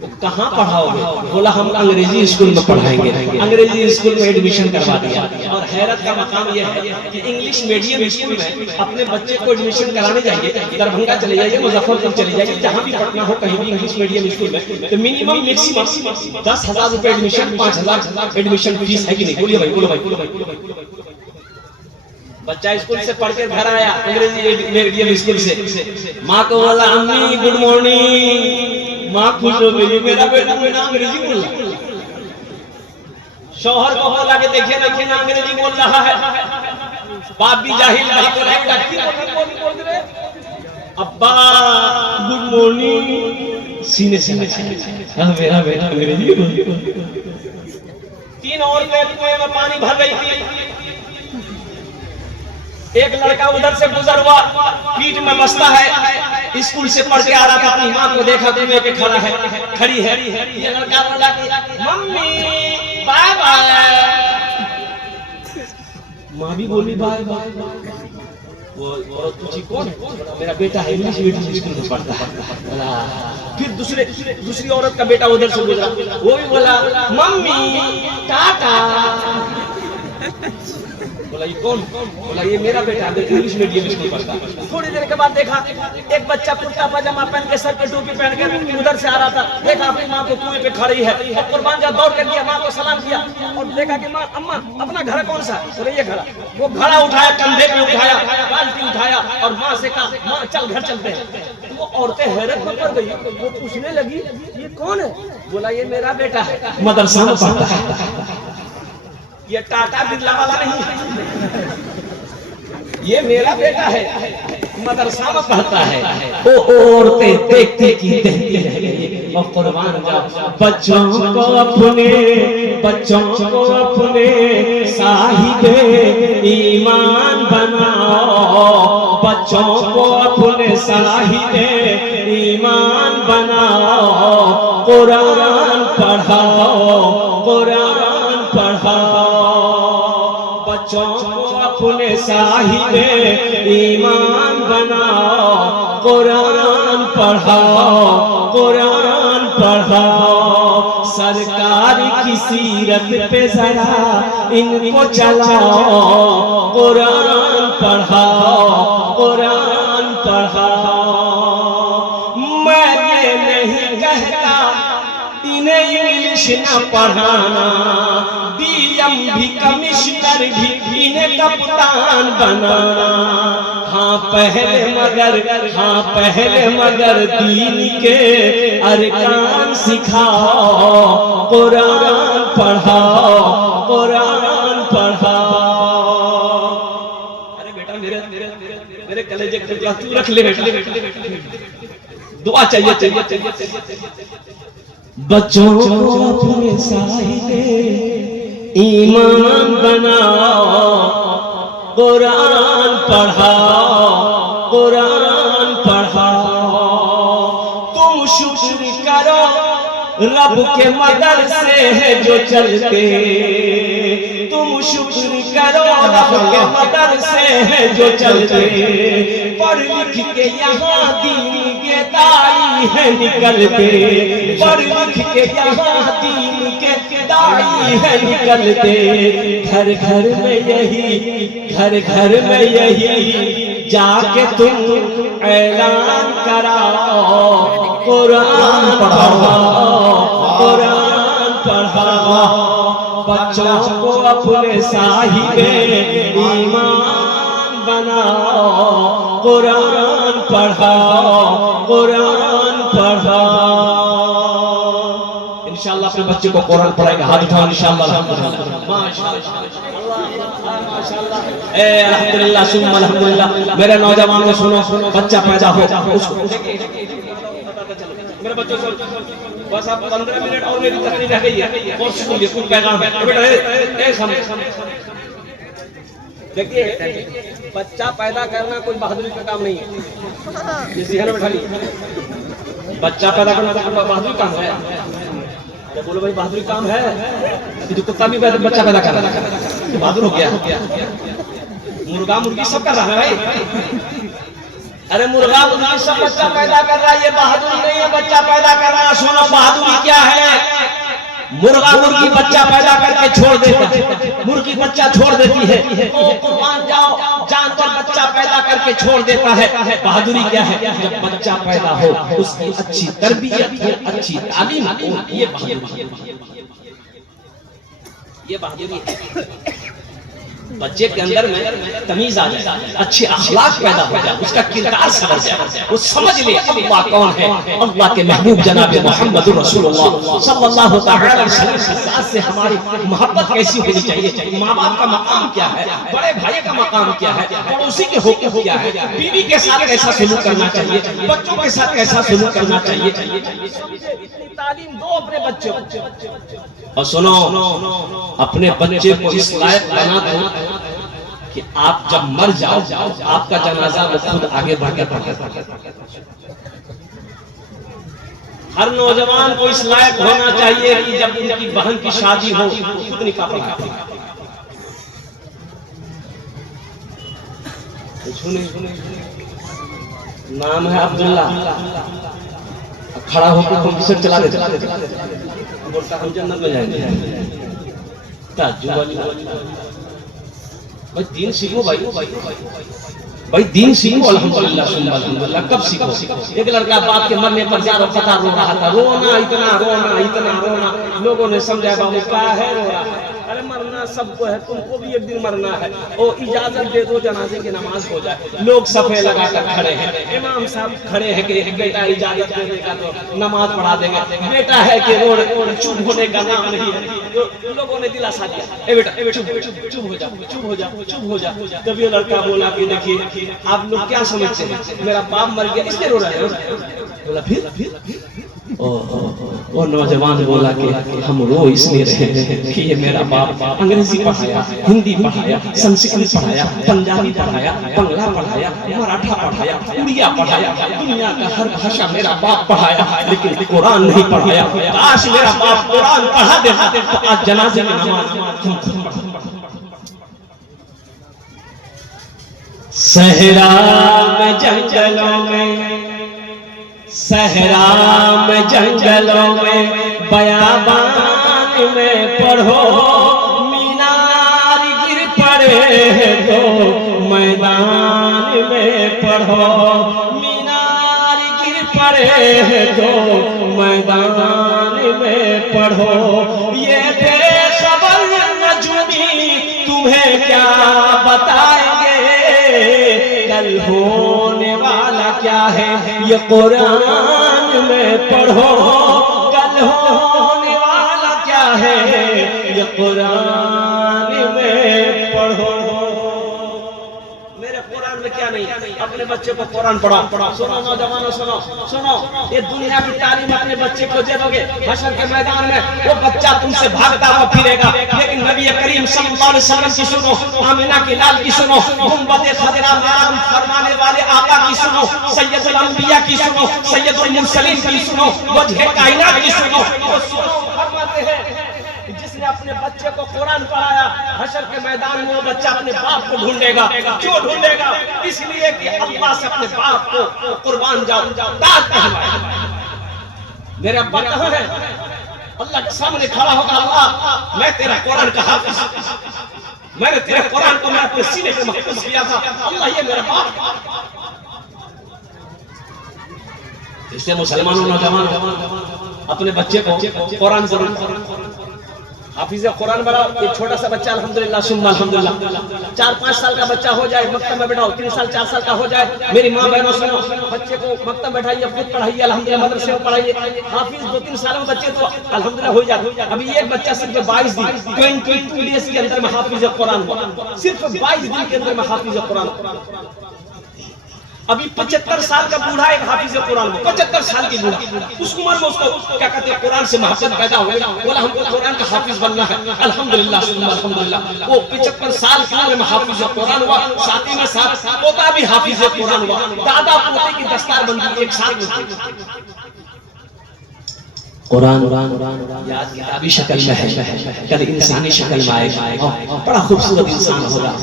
तो कहाँ पढ़ाओगे? बोला हम अंग्रेजी स्कूल में पढ़ाएंगे। अंग्रेजी स्कूल में एडमिशन करवा दिया। और हैरत का मकाम यह है कि इंग्लिश मीडियम स्कूल में अपने बच्चे को एडमिशन कराने जाइए, दरभंगा चले जाइए, मुजफ्फरपुर चले जाइए, जहाँ भी पढ़ना हो कहीं भी इंग्लिश मीडियम स्कूल में, तो मिनिमम मैक्सिमम 10,000 रुपए एडमिशन, 5,000 एडमिशन फीस है कि नहीं? बोलिए भाई, बोलो भाई। बच्चा स्कूल से पढ़ के घर आया अंग्रेजी मीडियम स्कूल से, माँ को बोला अम्मी गुड मॉर्निंग। माँ खुश हो गई, मेरा बेटा अंग्रेजी बोल रहा है। शौहर को बोला कि देखिए ना अंग्रेजी बोल रहा है। बाप भी जाहिल नहीं बोला, बोल रहे अब्बा गुड मॉर्निंग, सीने मेरा बेटा अंग्रेजी बोल। 3 औरतें कुएं में पानी भर रही थी। एक लड़का उधर से गुजर हुआ, पीठ में बसता है, स्कूल से पढ़ के आ रहा था, अपनी माँ को देखा कुएं पे खड़ी है। ये लड़का बोला कि मम्मी बाय बाय। माँ भी बोली बाय बाय। वो तुझी कौन है? मेरा बेटा है, इंग्लिश मीडियम स्कूल में पढ़ता है। फिर दूसरी औरत का बेटा उधर से गुजरा, वो भी बोला मम्मी टाटा। बोला ये कौन? बोला ये मेरा बेटा इंग्लिश मीडियम स्कूल पढ़ता है। थोड़ी देर के बाद देखा एक बच्चा कुर्ता पजामा पहन के, सर पे टोपी पहन के उधर से आ रहा था। देखा अपनी माँ को कुएं पे खड़ी है, और कुर्बान जा दौड़ कर दिया, माँ को सलाम किया और देखा कि माँ अम्मा अपना घर कौन सा? बोले ये घड़ा। वो घड़ा उठाया, कंधे पे उठाया, बाल्टी उठाया और माँ से कहा माँ चल घर चलते हैं। तो वो औरतें हैरत में पड़ गई, वो पूछने लगी ये कौन है? बोला ये मेरा बेटा है, मदरसा में पढ़ता है। ये टाटा बिरला वाला नहीं है, ये मेरा बेटा है, मदरसा में पढ़ता है। ओ औरतें देखती की देखती रह गई। और कुर्बान जाओ, बच्चों को अपने साहिबे ईमान बनाओ, बच्चों को अपने साहिबे ईमान बनाओ, कुरान पढ़ाओ, कुरान पढ़ाओ, बच्चों को अपने साहिबे ईमान बनाओ, कुरान पढ़ाओ, कुरान पढ़ाओ, सरकार की सीरत पे जरा इनको चलाओ, कुरान पढ़ाओ, कुरान पढ़ाओ। मैं ये नहीं कहता इन्हें इंग्लिश न पढ़ाना, डीएम भी कमिश्नर भी इन्हें कप्तान बनाना। हाँ पहले मगर दीन के अरकान सिखाओ, कुरान पढ़ाओ, कुरान पढ़ाओ। अरे बेटा मेरे कलेजे का तू रख ले, दुआ चाहिए। बच्चों को अपने साहिबे ईमान बनाओ, कुरान पढ़ाओ, कुरान पढ़ाओ। तुम शुक्र करो रब के मदरसे है जो चलते, तुम शुक्र करो रब के मदरसे है जो चलते। पढ़ लिख के यहाँ दीन के दाई है निकलते, पढ़ लिख के यहाँ दीन के दाई है निकलते। घर घर में यही जाके तुम ऐलान कराओ, कुरान पढ़ाओ, कुरान पढ़ाओ। बच्चों को अपने साहिबे ईमान बनाओ, कुरान पढ़ाओ, कुरान पढ़ाओ। इंशाअल्लाह अपने बच्चे को कुरान पढ़ाएगा, हाथ उठाओ इंशाअल्लाह। अल्हम्दुलिल्लाह सुम्मा अल्हम्दुलिल्लाह। मेरे नौजवान को सुनो, बच्चा पैदा हो उसको मेरे बच्चों को बस आप 15 मिनट और मेरी तकलीफ रह गई है, और सुनिए कुछ पैगाम है बेटा। देखिए बच्चा पैदा करना कोई बहादुरी का काम नहीं है। ये सिहर बैठा ली बच्चा पैदा करना कोई बहादुरी काम है? तो बोलो भाई बहादुरी काम है कि जो कुत्ता भी बच्चा पैदा कर रहा है बहादुर हो गया। मुर्गा मुर्गी सब कर रहा है भाई। अरे मुर्गा मुर्गी सब बच्चा पैदा कर रहा है, ये बहादुरी नहीं है बच्चा पैदा कर रहा है। सुनो बहादुरी क्या है? मुर्गा मुर्गी बच्चा पैदा करके छोड़ देता है, मुर्गी बच्चा छोड़ देती है, ओ कुर्बान जाओ जानवर बच्चा पैदा करके छोड़ देता है। बहादुरी क्या है? जब बच्चा पैदा हो उसकी अच्छी तरबियत हो, अच्छी तालीम हो, ये बहादुरी है। बच्चे के अंदर में तमीज आ जाए, अच्छे अखलाक पैदा हो जाए, उसका किरदार समझ जाए, वो समझ ले अल्लाह कौन है। अल्लाह के महबूब जनाब मोहम्मद रसूलुल्लाह सल्लल्लाहु अलैहि वसल्लम के साथ से हमारी मोहब्बत कैसी होनी चाहिए, माँ बाप का मकाम क्या है, बड़े भाई का मकाम क्या है, पड़ोसी के हुकूक क्या है, बीवी के साथ कैसा सलूक करना चाहिए, बच्चों के साथ कैसा सलूक करना चाहिए। तालीम दो अपने बच्चों को। और सुनो अपने बच्चे को इस लायक बना दो कि आप जब मर जाओ आपका जनाजा वो खुद आगे बढ़ के पढ़े। हर नौजवान को इस लायक होना चाहिए कि जब उनकी बहन की शादी हो खुद निकाह पढ़े। नाम है अब्दुल्ला, खड़ा होकर कंप्यूटर चला देते, बोलता हम जन्नत में जाएंगे। ताज्जुब वाली भाई दीन सीखो भाई दीन सीखो। अल्हम्दुलिल्लाह कब सीखो? एक लड़का बाप के मरने पर जा पता रो रहा था, रोना इतना रोना, लोगों ने समझा बाबू क्या है रो रहा है। अरे मरना सबको है, तुमको भी एक दिन मरना है। ओ इजाजत दे दो जनाजे की नमाज हो जाए। लोग सफे लगा कर खड़े हैं, इमाम साहब खड़े हैं कि बेटा इजाजत दे देगा तो नमाज पढ़ा देंगे। बेटा है कि रोड चुप होने का नाम नहीं है। तो लोगों ने दिलासा दिया, ए बेटा चुप हो जा। तब ये लड़का बोला कि देखिए आप लोग क्या समझते हैं, मेरा बाप मर गया इसलिए रो रहे हैं। बोला फिर वो नौजवान बोला कि हम रो इसलिए रहे हैं कि ये मेरा बाप अंग्रेजी पढ़ाया, हिंदी पढ़ाया, संस्कृत पढ़ाया, पंजाबी पढ़ाया, बंगला पढ़ाया, मराठा पढ़ाया, उड़िया पढ़ाया, दुनिया का हर भाषा मेरा बाप पढ़ाया, लेकिन कुरान नहीं पढ़ाया। काश मेरा बाप कुरान पढ़ा देता तो आज जनाजे में नमाज। सहरा में जंगलों में, सहरा में जंगलों में, बयाबान में पढ़ो, मीनार गिर पड़े तो मैदान में पढ़ो, मीनार गिर पड़े तो मैदान में पढ़ो। ये बेखबर नजूमी तुम्हें क्या बताएंगे, कल होने वाला क्या है ये कुरान में पढ़ो, कल होने वाला क्या है ये कुरान में पढ़ो। मेरे कुरान में क्या नहीं, अपने बच्चे को कुरान पढ़ाओ। सुनो नौजवानों सुनो, ये दुनिया की तालीम अपने बच्चे को दे दोगे, हशर के मैदान में वो बच्चा तुमसे भागता हुआ फिरेगा। लेकिन नबी करीम सल्लल्लाहु अलैहि वसल्लम की सुनो, आमिना के लाल की सुनो, गुंबद खजरा नाम फरमाने वाले आका की सुनो, सैयदुल अंबिया की सुनो, सैयदुल मुरसलीन की सुनो, वजह कायनात की सुनो। वो सुनो फरमाते हैं जिसने अपने बच्चे को कुरान पढ़ाया, हशर के मैदान में वो बच्चा अपने बाप को ढूंढेगा। क्यों ढूंढेगा? इसलिए कि अल्लाह से अपने बाप को कुर्बान जाओ दाद कहवाए। मेरे अब्बा कहाँ है? अल्लाह के सामने खड़ा होगा, अल्लाह मैं तेरा कुरान का हाफिज, मैंने तेरे कुरान को मैं अपने सीने पे महफूज किया था, अल्लाह ये मेरा बाप। इसलिए मुसलमानों नौजवान अपने बच्चे को कुरान जरूर हाफिज़ कुरान बनाओ। एक छोटा सा बच्चा अल्हम्दुलिल्लाह सुम्मा अल्हम्दुलिल्लाह 4-5 साल का बच्चा हो जाए, मक्तब में बैठाओ। 3 साल 4 साल का हो जाए, मेरी माँ बहनों सुनो, बच्चे को मक्तब बैठाइए, खुद पढ़ाइए, अल्हम्दुलिल्लाह मदरसे में पढ़ाइए। हाफिज 2-3 साल में बच्चे तो अल्हम्दुलिल्लाह हो जाते। अभी एक बच्चा सिर्फ 22 दिन 22 डेज के अंदर में हाफिज कुरान हुआ, सिर्फ 22 दिन के अंदर में हाफिज कुरान। अभी 75 साल का बूढ़ा एक हाफिज कुरान, 75 साल की बूढ़ा, उस उम्र में उसको क्या कहते हैं कुरान से मोहब्बत पैदा हो गई, बोला हमको कुरान का हाफिज बनना है। अल्हम्दुलिल्लाह अल्हम्दुलिल्लाह, वो 75 साल की उम्र में हाफिज कुरान हुआ, साथ ही में साथ पोता भी हाफिज कुरान हुआ, दादा पोते की दस्तारबंदी एक साथ हुई। कुरान याद किताबी शक्ल में है, कल इंसानी शक्ल में आएगा, बड़ा खूबसूरत इंसान होगा,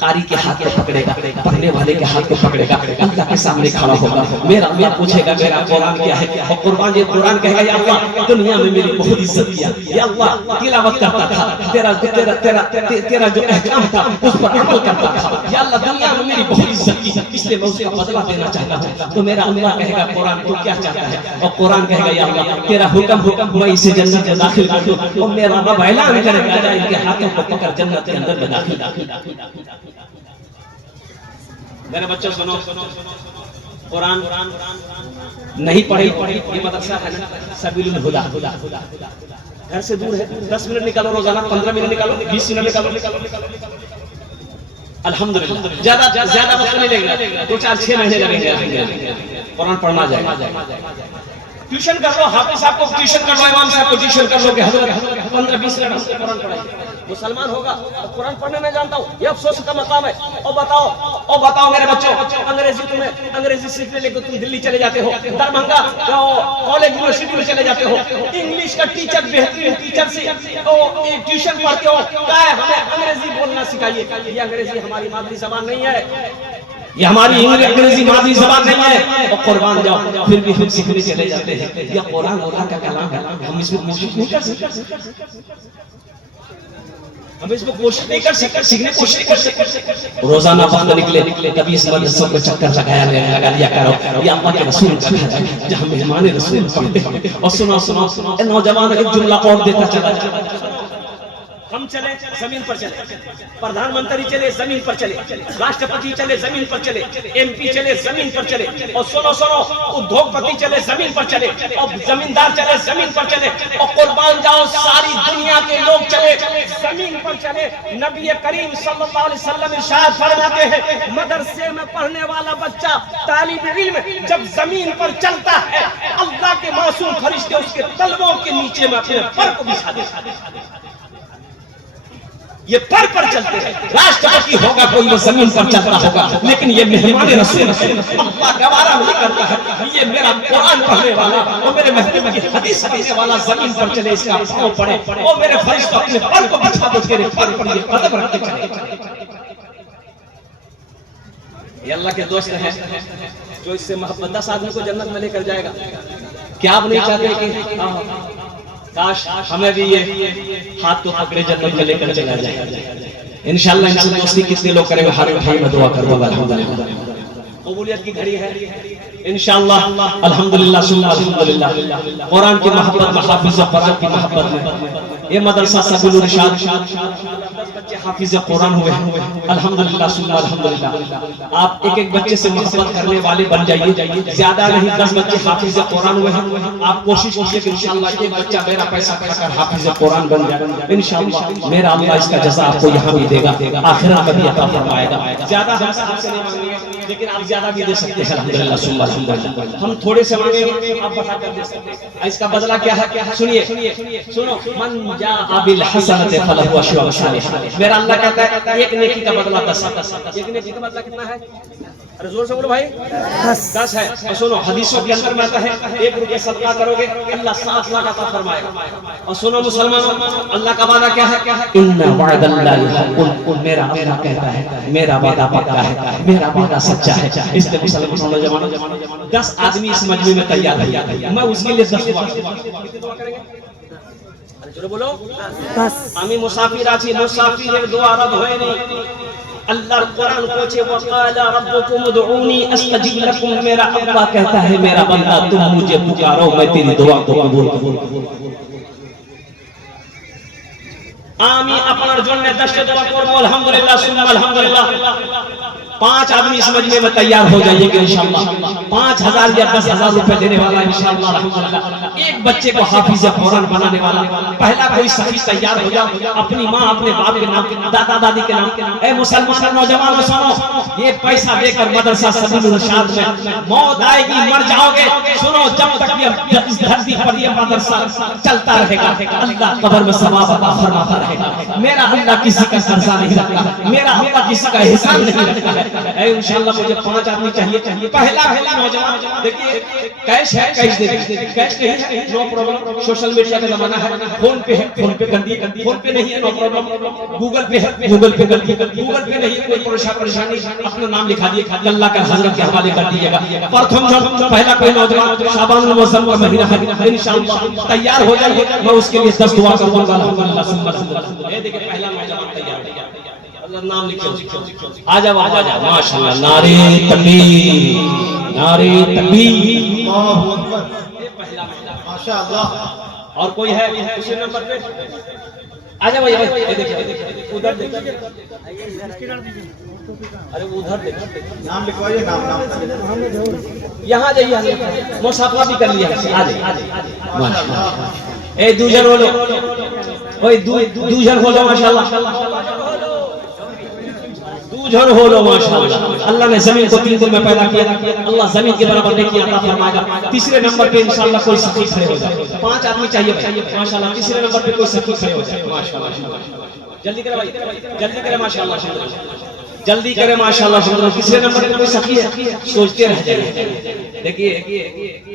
कारी के हाथ को पकड़ेगा, पढ़ने वाले के हाथ को पकड़ेगा, अल्लाह के सामने खड़ा होगा, मेरा अल्लाह पूछेगा मेरा कुरान क्या है, और कुरान ये कुरान कहेगा या अल्लाह दुनिया में मेरी बहुत इज्जत किया, या अल्लाह तिलावत करता था, तेरा तेरा तेरा तेरा जो अहकाम था उस पर अमल करता था, या अल्लाह दुनिया में मेरी बहुत इज्जत की, इसलिए मैं उसका बदला देना चाहता हूं। तो मेरा अल्लाह कहेगा कुरान तू क्या चाहता है, और कुरान कहेगा या अल्लाह तेरा हुक्म मैं इसे जन्नत में दाखिल कर दूं, और मेरा रब ऐलान करेगा इनके हाथों को पकड़ जन्नत के अंदर में दाखिल। मेरे बच्चों सुनो, कुरान नहीं पढ़ी ये मदरसा है ना सबीलुल हुदा, घर से दूर है, 10 मिनट निकालो रोजाना, 15 मिनट निकालो, 20 मिनट निकालो, अल्हम्दुलिल्लाह ज्यादा वक्त नहीं लगेगा, 2-4-6 महीने लगेंगे कुरान पढ़ना जाएगा। ट्यूशन कर लो, हाफिज साहब को ट्यूशन कर लो, इमाम साहब को ट्यूशन कर लो कि हजरत 15-20 मिनट हमसे कुरान पढ़ाइए, मुसलमान होगा और कुरान पढ़ने में जानता हूँ, ये अफसोस का मकाम है। और बताओ मेरे बच्चों, अंग्रेजी सीखने लेकर तुम दिल्ली चले जाते हो, दरभंगा कॉलेज यूनिवर्सिटी में चले जाते हो, इंग्लिश का टीचर बेहतरीन टीचर से ट्यूशन पढ़ते हो, क्या है हमें अंग्रेजी बोलना सिखाइए, ये अंग्रेजी हमारी मादरी जबान नहीं है, ये हमारी अंग्रेजी मादरी जबान नहीं है। और कुर्बान जाओ फिर भी हम सीखने चले जाते हैं, यह कुरान अल्लाह का कलाम है, हम इसमें कोशिश नहीं कर सकते, हम इसमें कोशिश नहीं कर सकते, सीखने की कोशिश कर सकते। रोजाना वक्त निकले, कभी इस मदरसे को चक्कर लगा लिया करो, ये अल्लाह के रसूल का घर है जहाँ मेहमान रसूल पढ़ते हैं। और सुनो नौजवान एक जुमला और देता चला, हम चले जमीन पर चले, प्रधानमंत्री चले जमीन पर चले, राष्ट्रपति चले जमीन पर चले, MP चले जमीन पर चले, और सुनो उद्योगपति चले जमीन पर चले, और जमींदार चले जमीन पर चले, और कुर्बान जाओ सारी दुनिया के लोग चले जमीन पर चले। नबी करीम सल्लल्लाहु अलैहि वसल्लम इरशाद फरमाते हैं, मदरसे में पढ़ने वाला बच्चा तालिब इल्म जब जमीन पर चलता है, अल्लाह के मासूम फरिश्ते उसके तलवों के नीचे में अपने पर को बिछा देते हैं, ये पर चलते हैं। राष्ट्रपति होगा कोई वो जमीन पर चलता होगा, लेकिन ये मेहमान रसूल अल्लाह गवारा नहीं करता है, ये मेरा कुरान पढ़ने वाला और मेरे महबूब की हदीस पढ़ने वाला जमीन पर चले, इसका पांव पड़े, और मेरे फरिश्ते अपने पर को बिछा दो, तेरे पर ये कदम रख के चले। ये अल्लाह के दोस्त हैं जो इससे मोहब्बत 10 आदमी को जन्नत में लेकर जाएगा। क्या आप नहीं चाहते कि काश हमें भी ये हाथ को पकड़े जन्नत में लेकर चला जाए। इंशाअल्लाह इनसे दोस्ती कितने लोग करेंगे, हर भाई में दुआ करूंगा। अल्हम्दुलिल्लाह कबूलियत की घड़ी है इंशाअल्लाह, अल्हम्दुलिल्लाह सुन्ना अल्हम्दुलिल्लाह। कुरान की मोहब्बत में, हाफिज कुरान की मोहब्बत में ये मदरसा सबीलुल इरशाद 10 बच्चे हाफिज कुरान हुए हैं, अल्हम्दुलिल्लाह सुन्ना अल्हम्दुलिल्लाह। आप एक बच्चे से मोहब्बत करने वाले बन जाइए, ज्यादा नहीं 10 बच्चे हाफिज कुरान हुए हैं, आप कोशिश कीजिए कि इंशाअल्लाह एक बच्चा मेरा पैसा खाकर हाफिज कुरान बन जाए, इंशाअल्लाह मेरा अल्लाह इसका जज़ा आपको यहाँ भी देगा, आखिरत में भी अता फरमाएगा। ज्यादा हम आपसे नहीं मांगेंगे, लेकिन आप ज्यादा भी दे सकते हैं, अल्हम्दुलिल्लाह सुन्ना अल्हम्दुलिल्लाह। हम थोड़े से मांगेंगे, आप बढ़ा कर दे सकते हैं। इसका बदला क्या है, सुनो, मन जा बिल हसनति फलहु अशरु सालिह। मेरा अल्लाह कहता है एक नेकी का बदला 10, एक नेकी का बदला कितना है? अरे जोर से बोलो भाई, 10 है। और सुनो हदीसों के अंदर में आता है 1 रुपया सदका करोगे अल्लाह 7 लाख अता फरमाएगा। और सुनो मुसलमानों, अल्लाह का वादा क्या है? इन्ना वअदल्लाहि हक़्क़ुन, मेरा अल्लाह कहता है मेरा वादा पक्का है, मेरा वादा सच्चा है। इसलिए मुसलमानों नौजवानों 10 आदमी इस मजमे में तैयार है, मैं उसके लिए 10 दुआ करेंगे। अरे बोलो, আমি মুসাফির আছি, মুসাফিরের দোয়া রদ হয়নি। अल्लाह कुरान पूछे वक़ाला रब्बुकुम उदऊनी अस्तजिब लकुम, मेरा अल्लाह कहता है मेरा बंदा तुम मुझे पुकारो मैं तेरी दुआ को कबूल करूंगा। আমি আপনার জন্য 10 দোয়া করব, আলহামদুলিল্লাহ সুন্নাহ আলহামদুলিল্লাহ। 5 आदमी इस मजमे में तैयार हो जाइएगा इंशाअल्लाह। 5000 या 10,000 रुपए देने वाला इंशाअल्लाह रहमतुल्लाह। एक बच्चे को हाफिज कुरान बनाने वाला पहला कोई सखी तैयार हो जाओ, अपनी माँ अपने बाप के नाम, दादा दादी के नाम। ए मुसलमान नौजवानों सुनो, ये पैसा देकर मदरसा सबील इरशाद में मौत आएगी, मर जाओगे। सुनो, जब तक ये इस धरती पर ये मदरसा चलता रहेगा, अल्लाह कब्र में सवाब अता फरमाता रहेगा। मेरा अल्लाह किसी का कर्जा नहीं रखता, मेरा अल्लाह किसी का हिसाब नहीं रखता है। इंशाअल्लाह मुझे 5 आदमी चाहिए। पहला नौजवान देखिए, कैश है, कैश दे, कैश नहीं है नो प्रॉब्लम, सोशल मीडिया का जमाना है, फोन पे है, फोन पे कर दिए, फोन पे नहीं है नो प्रॉब्लम, गूगल पे है, गूगल पे कर दिए, गूगल पे नहीं है कोई परेशानी, अपना नाम लिखा दिए, अल्लाह का हजरत के हवाले कर दीजिएगा। प्रथम जो पहला कोई नौजवान शाबानुल मुअज़्ज़म का महीना है, इंशाअल्लाह तैयार हो जाइए, मैं उसके लिए 10 दुआ करूंगा। अल्हम्दुलिल्लाह। ये देखिए पहला नौजवान तैयार हो गया, नाम लिखिए, आ जाओ माशाअल्लाह। नारे तकबीर, नारे तकबीर, अल्लाहु अकबर, माशाअल्लाह। और कोई है उसी नंबर पे? आ जाओ भाई, ये देखिए उधर देखिए, अरे उधर देखिए, नाम लिखवाइए, नाम यहाँ जाइए, मुसाफा भी कर लिया। आ जाइए माशाअल्लाह। ए दूजन हो लो, ओए दूजन हो लो माशाअल्लाह, दूजन हो लो माशाअल्लाह। अल्लाह ने जमीन को 3 दिन में पैदा किया, अल्लाह जमीन के बराबर नहीं किया, अता फरमाएगा। तीसरे नंबर पे इंशाअल्लाह कोई सखी खड़े हो जाए। 5 आदमी चाहिए माशाअल्लाह। तीसरे नंबर पे कोई सखी खड़े हो जाए माशाअल्लाह। जल्दी करें भाई, जल्दी करें माशाअल्लाह, जल्दी करें माशाअल्लाह। तीसरे नंबर पे कोई सखी है, सोचते रह जाइए। देखिए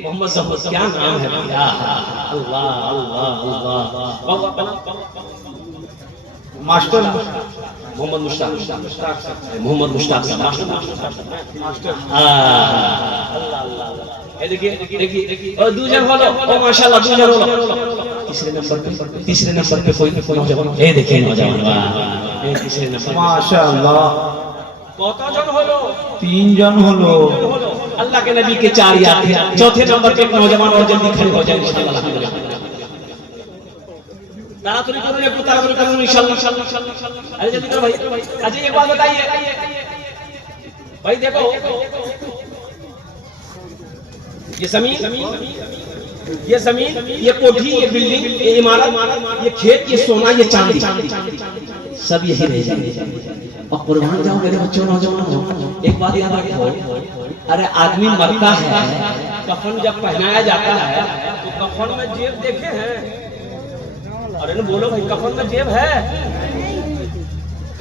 मोहम्मद ज़फर क्या नाम है, अल्लाह अल्लाह अल्लाह, मास्टर मोहम्मद मुश्ताक, मोहम्मद मुश्ताक मास्टर। देखिए और दूजन हो लो, ओ माशाअल्लाह दूजन हो लो। तीसरे नंबर पे कोई नौजवान, ये देखिए नौजवान, ये तीसरे नंबर माशाअल्लाह। कौन जन हो लो? 3 जन हो लो। अल्लाह के नबी के 4 याद थे। चौथे नंबर पे एक नौजवान और जल्दी खड़े हो जाए इंशाअल्लाह। अरे जल्दी करो भाई। अच्छा एक बात बताइए भाई, देखो ये जमीन, ये कोठी, ये बिल्डिंग, ये इमारत, ये खेत, ये सोना, ये चांदी, सब यही रह जाएंगे। और कुर्बान जाओ मेरे बच्चों, नौजवान, एक बात याद रखो, अरे आदमी मरता है, कफन जब पहनाया जाता है तो कफन में जेब देखे हैं? अरे न बोलो भाई, कफन में जेब है,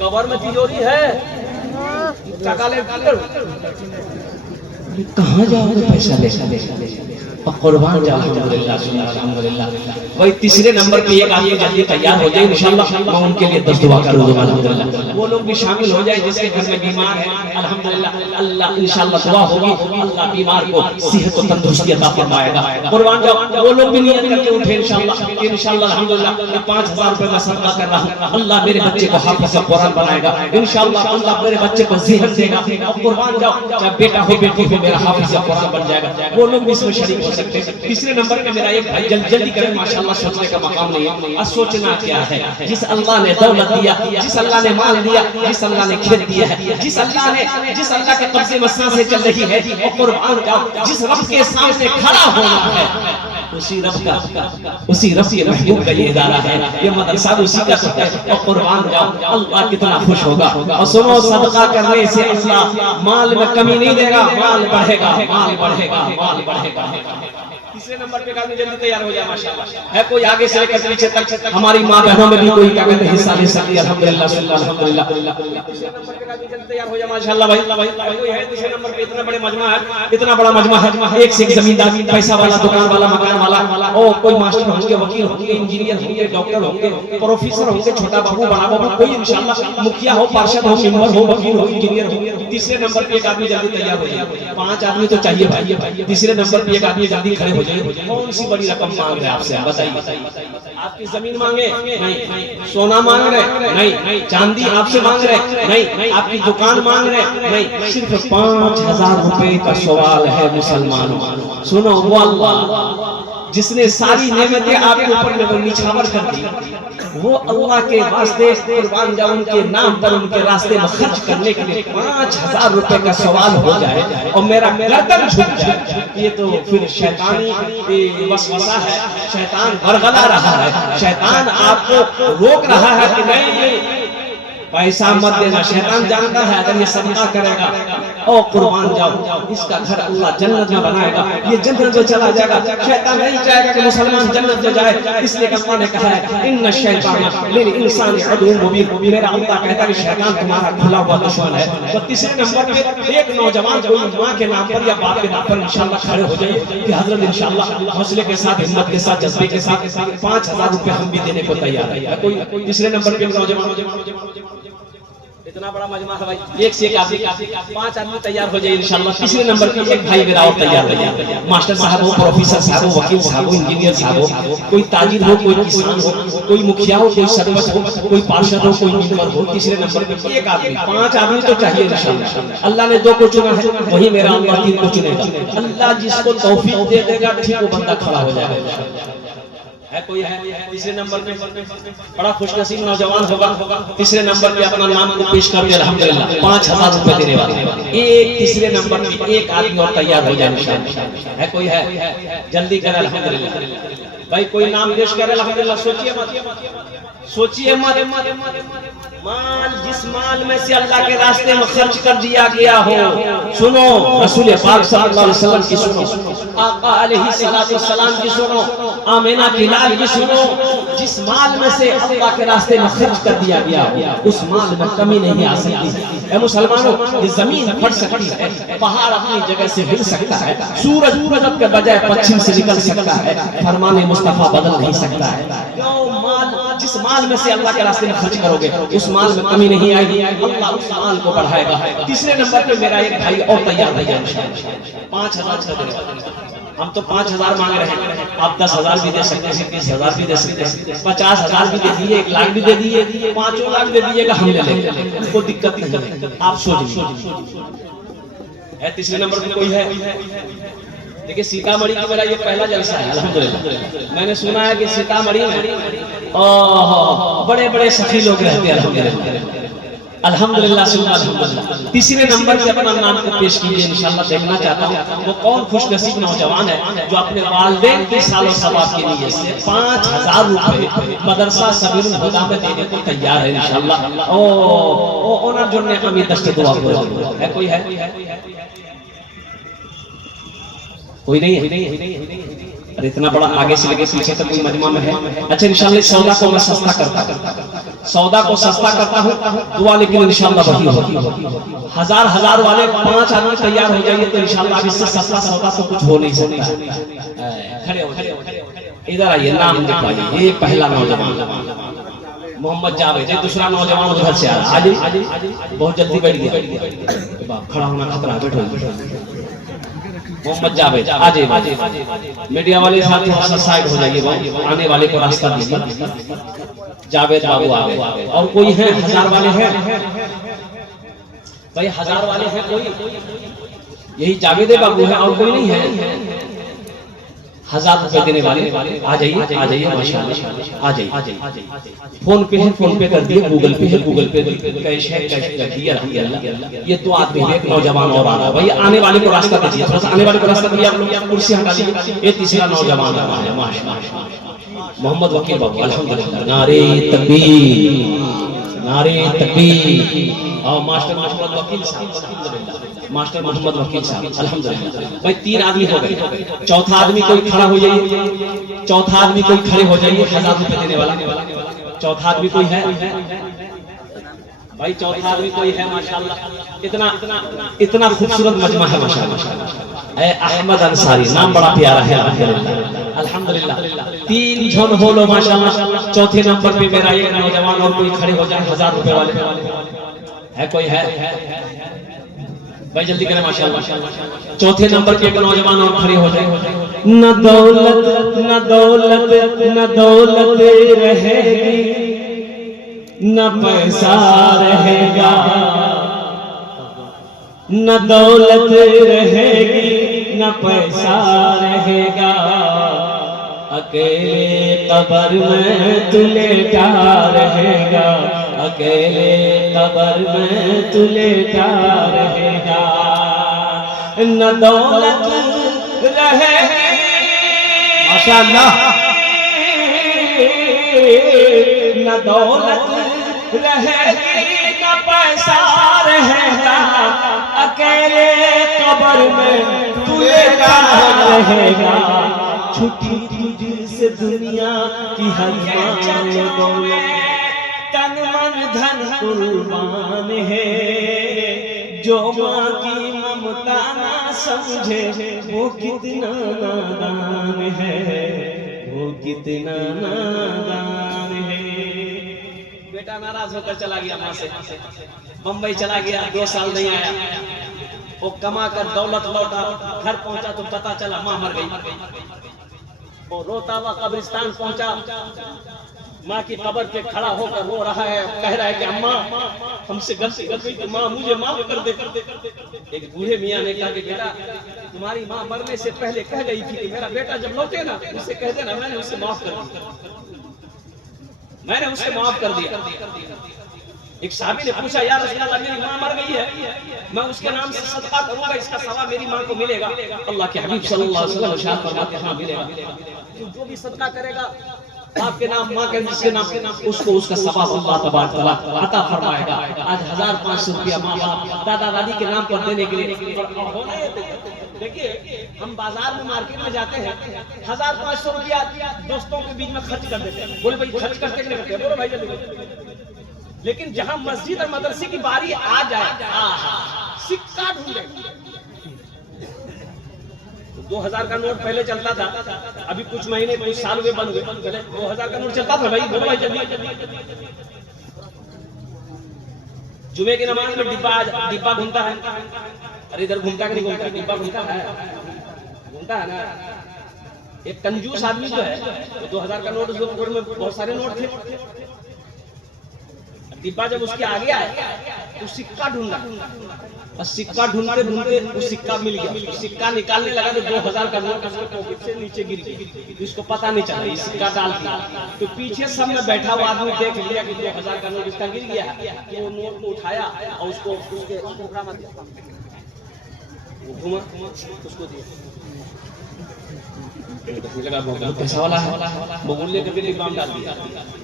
कब्र में तिजोरी है, कहाँ जाओगे पैसा ले और कुर्बान जाओ। अल्हम्दुलिल्लाह। वही तीसरे नंबर पे एक आदमी जल्दी तैयार हो जाए इंशाअल्लाह, मैं उनके लिए 10 दुआ करूंगा अल्हम्दुलिल्लाह। वो लोग भी शामिल हो जाए जिसके घर में बीमार है, अल्हम्दुलिल्लाह अल्लाह इंशाअल्लाह दुआ होगी, अल्लाह बीमार को सेहत और तंदुरुस्ती अता फरमाएगा। कुर्बान जाओ, वो लोग भी नियत करके उठे इंशाअल्लाह अल्हम्दुलिल्लाह। 5000 रुपए मैं सदका कर रहा हूं, अल्लाह मेरे बच्चे को हाफिज कुरान बनाएगा इंशाअल्लाह, अल्लाह मेरे बच्चे को ज़हन देगा। और कुर्बान जाओ, चाहे बेटा हो बेटी हो, मेरा हाफिज कुरान बन जाएगा। वो लोग भी इसमें शरीक हो सकते हैं। तीसरे नंबर पे मेरा एक भाई जल्दी करें माशाअल्लाह, सोचने का मकाम नहीं है। और सोचना क्या है, जिस अल्लाह ने दौलत दिया, जिस अल्लाह ने माल दिया, जिस अल्लाह ने खेत दिया है, जिस अल्लाह के कब्जे में सांसें चल रही है, और कुर्बान जाओ, जिस रब के सामने खड़ा होना है, उसी रब के महबूब का ये इदारा है, ये मदरसा उसी का है। और कुर्बान जाओ, अल्लाह कितना खुश होगा। और सुनो, सदका करने से अल्लाह माल में कमी नहीं देगा, माल बढ़ेगा, माल बढ़ेगा, माल बढ़ेगा। तीसरे नंबर पे आदमी जल्दी तैयार हो जाए माशाअल्लाह। है कोई आगे से लेकर पीछे तक, हमारी माँ बहनों में भी कोई क्या कहते हैं हिस्सा ले सकती है अल्हम्दुलिल्लाह अल्हम्दुलिल्लाह। तीसरे नंबर पे आदमी जल्दी तैयार हो जाए माशाअल्लाह भाई। कोई है तीसरे नंबर पे? इतना बड़ा मजमा है, एक से एक जमींदार, पैसा वाला, दुकान वाला, मकान वाला, ओ कोई मास्टर होंगे, वकील होंगे, इंजीनियर होंगे, डॉक्टर होंगे, प्रोफेसर होंगे, छोटा बाबू बड़ा बाबू, कोई इंशाअल्लाह मुखिया हो, पार्षद हो, मेंबर हो, वकील हो, इंजीनियर हो। तीसरे नंबर पे एक आदमी जल्दी तैयार हो जाए। 5 आदमी तो चाहिए भाई। तीसरे नंबर पे एक आदमी जल्दी खड़े हो जाए। कौन सी बड़ी रकम मांग रहे हैं आपसे, बताइए। आपकी जमीन मांगे? नहीं। सोना मांग रहे? नहीं। चांदी आपसे मांग रहे? नहीं। आपकी दुकान मांग रहे? नहीं। सिर्फ 5000 रुपए का सवाल है मुसलमानों। सुनो, वो अल्लाह जिसने सारी नेमतें आपके ऊपर निछावर कर दी, वो अल्लाह के वास्ते कुर्बान जाऊं उनके नाम पर उनके रास्ते में खर्च करने के लिए 5000 रुपए का सवाल हो जाए और मेरा गर्दन झुक जाए, ये तो फिर शैतानी वसवसा है, शैतान वरगला रहा है, शैतान आपको रोक रहा है कि नहीं पैसा मत देना। शैतान जानता है अगर ये सदका करेगा और कुर्बान जाओ इसका घर अल्लाह जन्नत में बनाएगा, ये जन्नत में चला जाएगा। शैतान नहीं चाहेगा कि मुसलमान जन्नत में जाए, इसलिए अल्लाह ने कहा है इन्न शैतान लिल इंसानी अदुव्वुन मुबीन। मेरा अल्लाह कहता है कि शैतान तुम्हारा खुला हुआ दुश्मन है। तो तीसरे नंबर पे एक नौजवान कोई मां के नाम पर या बाप के नाम पर इंशाल्लाह खड़े हो जाइए कि हजरत इंशाल्लाह हौसले के साथ, हिम्मत के साथ, जज्बे के साथ 5000 रुपए हम भी देने को तैयार है। कोई तीसरे नंबर पे नौजवान, इतना बड़ा मजमा है भाई, एक से एक आदमी 5 आदमी तैयार हो जाए इंशाल्लाह। तीसरे नंबर पे एक भाई मेरा और तैयार हो जाए, मास्टर साहब हो, प्रोफेसर साहब हो, वकील साहब हो, इंजीनियर साहब हो, कोई ताजिर हो, कोई किसान हो, कोई मुखिया हो, कोई सरपंच हो, कोई पार्षद हो, कोई मेंबर हो। तीसरे नंबर पे एक आदमी, 5 आदमी तो चाहिए इंशाल्लाह। अल्लाह ने 2 को चुना है, वही मेरा अल्लाह 3 को चुनेगा। अल्लाह जिसको तौफीक दे देगा ठीक वो बंदा खड़ा हो जाएगा। है कोई है तीसरे नंबर पे बड़ा खुशनसीब नौजवान होगा, तीसरे नंबर पे अपना नाम को पेश करके अल्हम्दुलिल्लाह 5000 रुपए देने वाले एक तीसरे नंबर पे एक आदमी और तैयार हो जाए इंशाल्लाह। है कोई है जल्दी कर अल्हम्दुलिल्लाह। भाई कोई नाम पेश करे अल्हम्दुलिल्लाह। सोचिए मत माल, जिस माल में से अल्लाह के रास्ते में खर्च कर दिया गया हो, सुनो रसूल पाक सल्लल्लाहु अलैहि वसल्लम की सुनो, आका अलैहि सलातो सलाम की सुनो, आमिना की लाल की सुनो। जिस माल में से अल्लाह के रास्ते में खर्च कर दिया गया हो उस माल में कमी नहीं आ सकती। ऐ मुसलमानों, ये जमीन फट सकती है, पहाड़ अपनी जगह से हिल सकता है, सूरज पूरब के बजाय पश्चिम से निकल सकता है, फरमाने मुस्तफा बदल नहीं सकता है। क्यों? माल, जिस माल में से अल्लाह के रास्ते में खर्च करोगे उस माल में कमी नहीं आएगी, अल्लाह उस माल को बढ़ाएगा। तीसरे नंबर पे मेरा एक भाई और तैयार हो जाए इंशाल्लाह। 5000 का देने, हम तो 5000 मांग रहे हैं, आप 10,000 भी दे सकते हैं, 20,000 भी दे सकते हैं, 50,000 भी दे दिए, 1 लाख भी दे दिए, 5 लाख दे दीजिएगा, हम ले लेंगे, कोई दिक्कत नहीं है। आप सोचिए है तीसरे नंबर पे कोई है? देखिए सीतामढ़ी का मेरा ये पहला जलसा है अल्हम्दुलिल्लाह। मैंने सुना है कि सीतामढ़ी में बड़े बड़े सखी लोग रहते हैं अल्हम्दुलिल्लाह। अल्हम्दुलिल्लाह सुना अल्हम्दुलिल्लाह। तीसरे नंबर पे अपना नाम को पेश कीजिए इंशाल्लाह। देखना चाहता हूँ वो कौन खुशनसीब नौजवान है जो अपने वालिदैन के सालों सवाब के लिए से 5000 रुपए मदरसा सबीरुल हुदा में देने को तैयार है इंशाल्लाह। ओ ओनर जो ने हमें दस्त दुआ करो। है कोई है? कोई नहीं है? अरे इतना बड़ा आगे से लेके पीछे तक कोई मजमा में है। अच्छा इंशाल्लाह सौदा को मैं सस्ता करता हूँ, सौदा को सस्ता करता हूँ, दुआ लेकिन इंशाल्लाह वही होगी। हजार वाले 5 आदमी तैयार हो जाइए तो इंशाल्लाह इससे सस्ता सौदा तो कुछ हो नहीं सकता। खड़े हो इधर आइए, नाम लिखवाइए। ये पहला नौजवान मोहम्मद जावेद, दूसरा नौजवान उधर से आ रहा है। आज बहुत जल्दी बैठ गया, खड़ा होना खतरा, बैठो। मोहम्मद जावेद आजे मीडिया वाले साथ साइड हो जाइए, आने वाले को रास्ता दीजिए। जावेद बाबू आ गए। और कोई है? 1000 वाले हैं भाई? 1000 वाले हैं कोई? यही जावेद बाबू है और कोई नहीं है? 1000 रुपए देने वाले आ जाइए, आ जाइए माशाल्लाह, आ जाइए। फोन पे है, फोन पे कर दिए, गूगल पे है, गूगल पे कैश है, कैश कर दिया। ये 2 आदमी है, एक नौजवान और आ रहा है। भाई आने वाले को रास्ता दीजिए, थोड़ा सा आने वाले को रास्ता दीजिए। आप लोग कुर्सी हटा लीजिए। ये तीसरा नौजवान है माशाल्लाह, मोहम्मद वकील बाबू अल्हम्दुलिल्लाह। नारे तकबीर, नारे तकबीर। और मास्टर मोहम्मद वकील साहब, मास्टर मोहम्मद वकील साहब अल्हम्दुलिल्लाह। भाई 3 आदमी हो गए, चौथा आदमी कोई खड़ा हो जाइए, चौथा आदमी कोई खड़े हो जाइए। 1000 रुपए देने वाला चौथा आदमी कोई है भाई? चौथा आदमी कोई है? माशाल्लाह इतना खूबसूरत मजमा है माशाल्लाह। अहमद अंसारी, नाम बड़ा प्यारा है अल्हम्दुलिल्लाह। 3 जन हो लो माशाल्लाह। चौथे नंबर पे मेरा एक नौजवान और कोई खड़े हो जाए 1000 रुपए वाले। है कोई है भाई? जल्दी करें माशाल्लाह। चौथे नंबर पे एक नौजवान और खड़े हो जाए। न दौलत न दौलत न दौलत रहेगी, न पैसा रहेगा, न दौलत रहेगी न पैसा रहेगा, अकेले कब्र में तू लेटा रहेगा, अकेले कब्र में तू लेटा रहेगा। न दौलत रहेगी माशाअल्लाह, न दौलत रहेगी न पैसा रहेगा, अकेले कब्र में तू लेटा रहेगा। छुट्टी तुझसे दुनिया की हर दौलत, तन मन धन कुर्बान है। जो माँ की ममता ना समझे वो कितना नादान है, वो कितना नादान है। बेटा नाराज होकर चला गया माँ से, बम्बई चला गया, 2 साल नहीं आया। वो कमा कर दौलत लौटा, घर पहुंचा तो पता चला माँ मर गई। वो रोता हुआ कब्रिस्तान पहुंचा, माँ की कब्र पे खड़ा होकर रो रहा है, कह रहा है कि अम्मा हमसे गलती कर गई, माँ मुझे माफ कर दे। एक बूढ़े मियाँ ने कहा कि बेटा तुम्हारी माँ मरने से पहले कह गई थी कि मेरा बेटा जब लौटे ना उससे कह देना मैंने उसे माफ कर दिया, मैंने उसे माफ कर दिया। एक साहबी ने पूछा यार रसूल अल्लाह मेरी माँ मर गई है, मैं उसके नाम से सदका करूंगा, इसका सवाब मेरी माँ को मिलेगा? अल्लाह के हबीब सल्लल्लाहु अलैहि वसल्लम इरशाद फरमाते हैं हाँ मिलेगा। जो भी सदका करेगा आपके नाम, माँ के जिसके नाम, उसको उसका सवाब अल्लाह तबारक व तआला अता फरमाएगा। आज 1500 रुपया माँ बाप दादा दादी के नाम पर देने के लिए, देखिए हम बाजार में मार्केट में जाते हैं, 1500 रुपया दोस्तों के बीच में खर्च कर देते हैं। बोले भाई खर्च करते नहीं करते, बोलो भाई जल्दी। लेकिन जहां मस्जिद और मदरसे की बारी आ जाए, सिक्का ढूंढे। 2000 का नोट पहले चलता था, अभी कुछ महीने कुछ साल हुए बंद हुए, पहले 2000 का नोट चलता था भाई, बोलो भाई जल्दी। जुमे की नमाज में डिब्बा घूमता है, अरे इधर घूमता कि नहीं घूमता? डिब्बा घूमता है ना। एक कंजूस आदमी जो है, 2000 का नोट, उसके में बहुत सारे नोट थे, डिब्बा जब उसके आगे आया तो सिक्का ढूंढा, और सिक्का ढूंढते ढूंढते वो सिक्का मिल गया। सिक्का निकालने लगा तो 2000 का नोट उसके पॉकेट से नीचे गिर गया, इसको पता नहीं चला, ये सिक्का डाल दिया। तो पीछे सब में बैठा हुआ आदमी देख लिया कि 2000 का नोट इसका गिर गया है, वो नोट को उठाया और उसको उसके टुकड़ा में दिया, वो घुमा उसको दिया। पैसा वाला है, बगुल्ले के भी काम डाल दिया।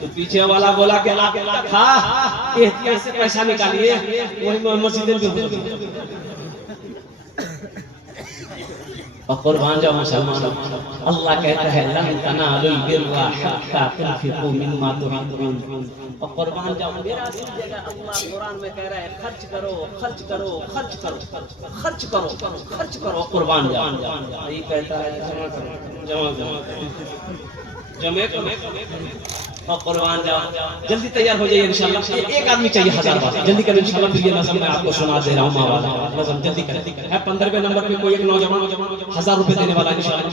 तो पीछे वाला बोला कि हाँ एहतियात से पैसा निकालिए, वही मस्जिद में और कुर्बान जाओ मुसलमान। अल्लाह कहता है लन तनालुल बिर्रा हत्ता तुनफिकू मिम्मा तुहिब्बून। और कुर्बान जाओ, मेरा सीधेगा अल्लाह कुरान में कह रहा है खर्च करो खर्च करो खर्च करो खर्च करो खर्च करो, कुर्बान जाओ। यही कहता है जमा जमे और कुर्बान जाओ। जल्दी तैयार हो जाइए इंशाल्लाह। एक आदमी चाहिए 1000 बात, जल्दी करें इंशाल्लाह। फिर ये नज़म मैं आपको सुना दे रहा हूँ, माँ वाला नज़म जल्दी करें। है 15वें नंबर पे कोई एक नौजवान 1000 रुपए देने वाला इंशाल्लाह।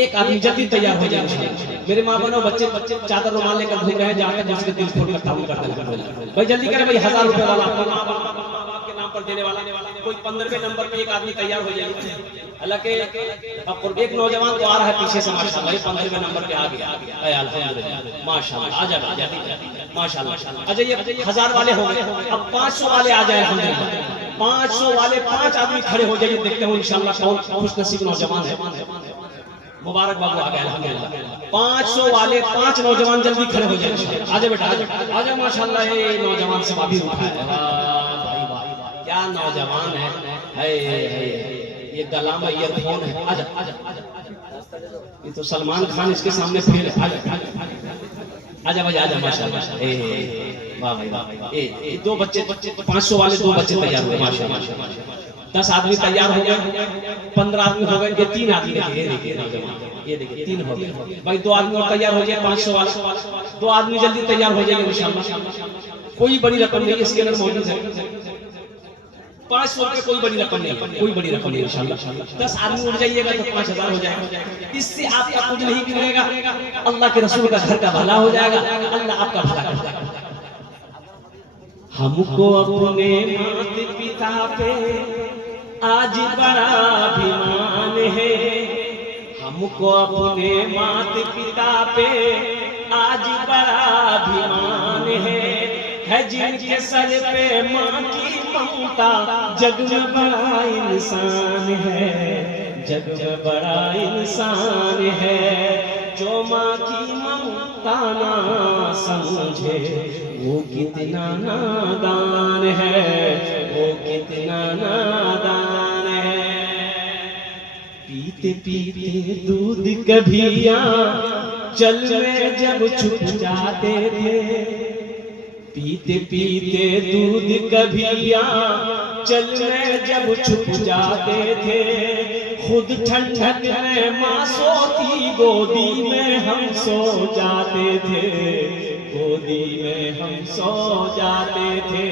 एक आदमी जल्दी तैयार हो जाए इंशाल्लाह। मेरे माँ बहनों बच्चे चादर रुमाल लेकर घूम रहे हैं, जाकर दूसरे दिल खोल कर काम करते हैं भाई, जल्दी करें भाई। 1000 रुपए वाला के नाम पर देने वाला कोई 15वें नंबर पे एक आदमी तैयार हो जाइए। हालांकि एक नौजवान तो आ रहा है पीछे से माशाल्लाह, 15वें नंबर पे आ गया अल्हम्दुलिल्लाह माशाल्लाह। आ जाए माशाल्लाह, आ जाइए। 1000 वाले हो गए, अब 500 वाले आ जाए अल्हम्दुलिल्लाह। 500 वाले 5 आदमी खड़े हो जाइए, देखते हो इंशाल्लाह कौन खुश नसीब नौजवान है। मुबारक बाबू आ गए अल्हम्दुलिल्लाह। 500 वाले 5 नौजवान जल्दी खड़े हो जाए। आ जाए बेटा आ जाओ माशाल्लाह। ये नौजवान सब अभी उठा है, भाई भाई क्या नौजवान है। ये गला में ईयरफोन है, आजा ये तो सलमान खान इसके सामने फिर आजा भाई आजा माशाल्लाह। वाह भाई वाह। ये 2 बच्चे 500 वाले 2 बच्चे तैयार हुए माशाल्लाह। 10 आदमी तैयार हो गए, 15 आदमी हो गए, ये 3 आदमी ये देखिए 3 हो गए भाई। 2 आदमी और तैयार हो जाए 500 वाला। 2 आदमी जल्दी तैयार हो जाएंगे इंशाल्लाह। कोई बड़ी रकम नहीं इसके अंदर मौजूद है, 500 रुपए कोई बड़ी रकम नहीं है, कोई बड़ी रकम नहीं इंशाल्लाह। 10 आदमी उठ जाइएगा तो 5000 हो जाएगा। इससे आपका कुछ नहीं बिगड़ेगा, अल्लाह के रसूल का घर का भला हो जाएगा, अल्लाह आपका भला कर देगा। हमको अपने माता पिता पे आज बड़ा अभिमान है, हमको अपने माता पिता पे आज बड़ा अभिमान है जिनके सर पे माँ की ममता, जग में बड़ा इंसान है, जग में बड़ा इंसान है। जो माँ की ममता ना समझे वो कितना नादान है, वो कितना नादान है। पीते पीते दूध कभिया चल में जब छुप जाते थे, पीते पीते दूध कभिया चल में जब छुप जाते थे, खुद ठंडक में माँ सोती गोदी में हम सो जाते थे, गोदी में हम सो जाते थे।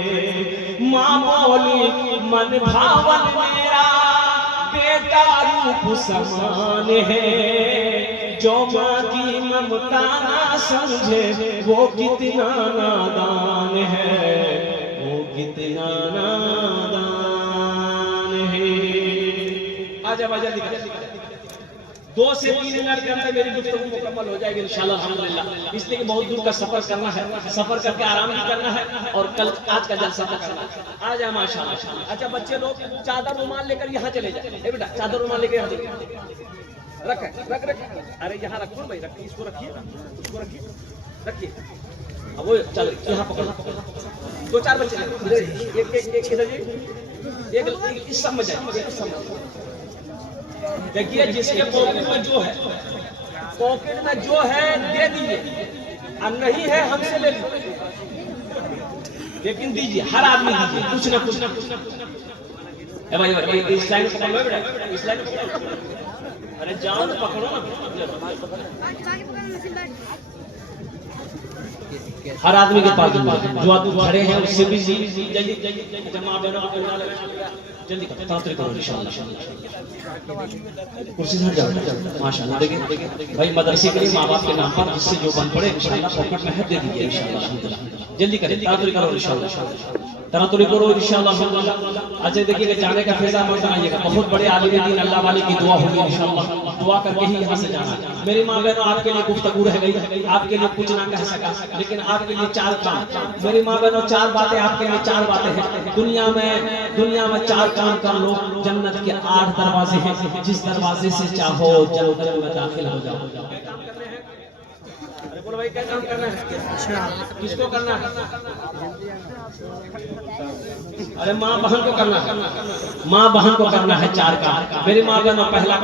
माँ बोली मन भावन मेरा बेटा रूप समान है, जो माँ की ममता ना समझे वो कितना नादान है, वो कितना नादान है। आजा बाजा दिखा 2 से 3 मिनट के अंदर मेरी गुफ्तगू मुकम्मल हो जाएगी इंशाल्लाह अल्हम्दुलिल्लाह। इसलिए कि बहुत दूर का सफर करना है, सफर करके आराम भी करना है और कल आज का जलसा करना है। आ जाए माशाल्लाह। अच्छा बच्चे लोग चादर रुमाल लेकर यहाँ चले जाए। ए बेटा चादर रुमाल लेकर यहाँ चले रख रख रख। अरे यहाँ रखो भाई, रखिए, इसको रखिए, उसको रखिए, रखिए। अब वो चल यहाँ पकड़। 2-4 बच्चे एक इधर एक इस सब में जाए, इस सब में। देखिए जिसके पॉकेट में जो है, पॉकेट में जो है दे दीजिए, और नहीं है हमसे ले लीजिए, लेकिन दीजिए, हर आदमी दीजिए, कुछ ना कुछ ना कुछ ना कुछ। ए भाई इस लाइन को पकड़ो बेटा, इस लाइन को पकड़ो। अरे जाओ तो पकड़ो ना, हर आदमी के पास जो आदमी खड़े हैं उससे भी जल्दी जमा बना जल्दी करो इंशाल्लाह। कुर्सी से जाओ माशाल्लाह। देखिए भाई मदरसे के लिए माँ बाप के नाम पर जिससे जो बन पड़े इंशाल्लाह पॉकेट में है दे दीजिए इंशाल्लाह। जल्दी करें, तातरी करो इंशाल्लाह, तरातुरी करो इंशाल्लाह। अच्छा देखिए जाने का फैसला मत बनाइएगा, बहुत बड़े आलिम दीन अल्लाह वाले की दुआ होगी इंशाल्लाह, दुआ करके ही यहाँ से जाना। मेरी माँ बहनों आपके लिए गुफ्तगू रह गई, आपके लिए कुछ ना कह सका, लेकिन आपके लिए 4 काम। मेरी माँ बहनों 4 बातें आपके लिए, 4 बातें हैं। दुनिया में 4 काम कर लो, जन्नत के 8 दरवाजे हैं, जिस दरवाजे से चाहो जन्नत में दाखिल हो जाओ। बोलो भाई क्या काम करना है, किसको करना है? अरे माँ बहन को करना है, माँ बहन को करना है 4 काम। मेरी माँ बहनों पहला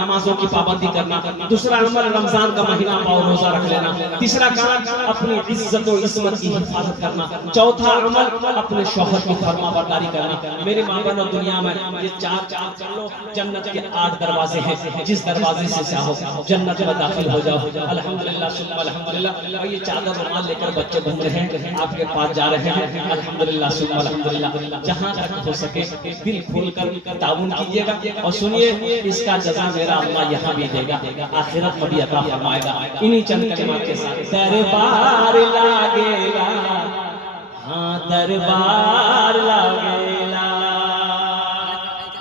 नमाजों की पाबंदी करना, दूसरा अमल रमजान का महीना और रोजा रख लेना, तीसरा काम अपनी इज्जत और इस्मत की हिफाजत करना, चौथा अमल अपने शौहर की फरमाबरदारी करना। मेरी माँ बहनों दुनिया में ये 4 कर लो, जन्नत के 8 दरवाजे हैं, जिस दरवाजे से चाहो जन्नत में दाखिल हो जाओ। अल्हम्दुलिल्लाह सुम्मा अल्हम्दुलिल्लाह। ये चादर रुमाल लेकर बच्चे घूम रहे हैं, आपके पास जा रहे हैं, अल्हम्दुलिल्लाह सुम्मा अल्हम्दुलिल्लाह। जहाँ तक हो सके दिल खोल कर ताउन कीजिएगा, और सुनिए इसका जज़ा मेरा अल्लाह यहाँ भी देगा, आखिरत में भी अता फरमाएगा। इन्हीं चंद कलिमात के साथ दरबार लागेला, हाँ दरबार लागेला।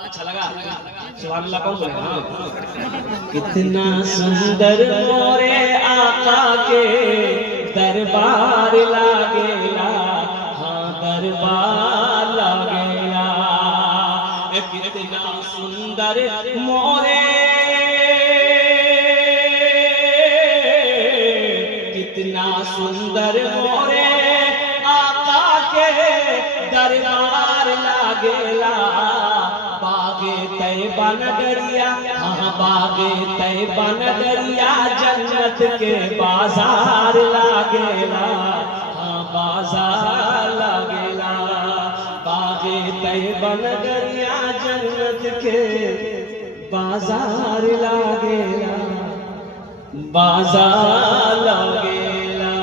अच्छा लगा? सुभान अल्लाह कौन बोलेगा? कितना सुंदर मोरे आका के दरबार लागेला, हाँ दरबार लागेला। कितना सुंदर मोरे, कितना सुंदर मोरे आका के दरबार लागेला। बागे तैयबा नगरिया, हाँ बागे तैयबा नगरिया, जन्नत के बाजार लागेला, हाँ बाजार लागेला। बागे तैयबा नगरिया, जन्नत के बाजार लागेला, बाजार लागेला।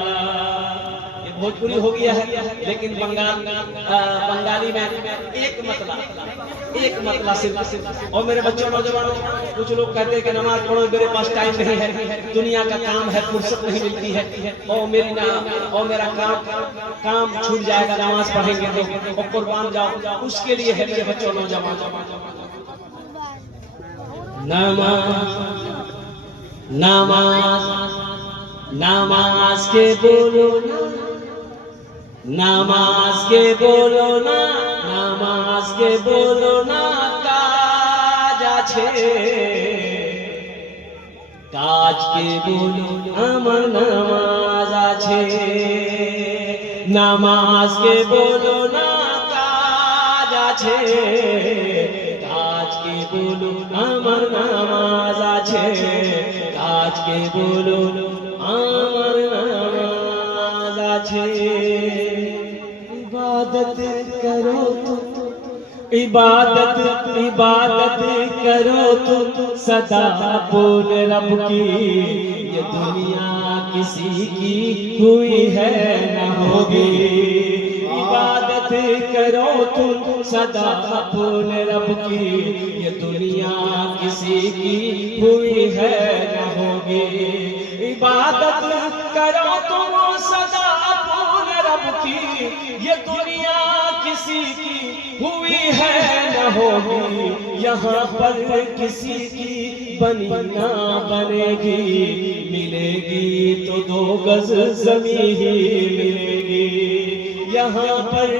ये भोजपुरी हो गया है, लेकिन बंगाली में एक मतला सिर्फ। और मेरे बच्चों नौजवानों, कुछ लोग कहते हैं कि नमाज पढ़ो, मेरे पास टाइम नहीं है, दुनिया का काम है, फुर्सत नहीं मिलती है, और मेरा काम छूट जाएगा नमाज पढ़ेंगे तो, कुर्बान जाओ। उसके लिए है मेरे बच्चों नौजवान, नमाज नमाज नमाज के बोलो ना, नमाज के बोलो ना, नमाज के बोलो ना, काज আছে কাজ কে বলো আমার নামাজ আছে, নামাজ কে বলো না, কাজ আছে, কাজ কে বলো আমার নামাজ আছে, কাজ কে বলো আমার নামাজ আছে। इबादत करो तुम, इबादत इबादत करो तुम सदा अपने रब की, ये दुनिया किसी की हुई है न होगी। इबादत करो तुम सदा अपने रब की, ये दुनिया किसी की हुई है न होगी। इबादत करो तुम सदा अपने रब की, ये दुनिया किसी की हुई है न होगी। यहाँ पर किसी की बनी ना बनेगी, मिलेगी तो 2 गज ज़मीं ही मिलेगी। यहाँ पर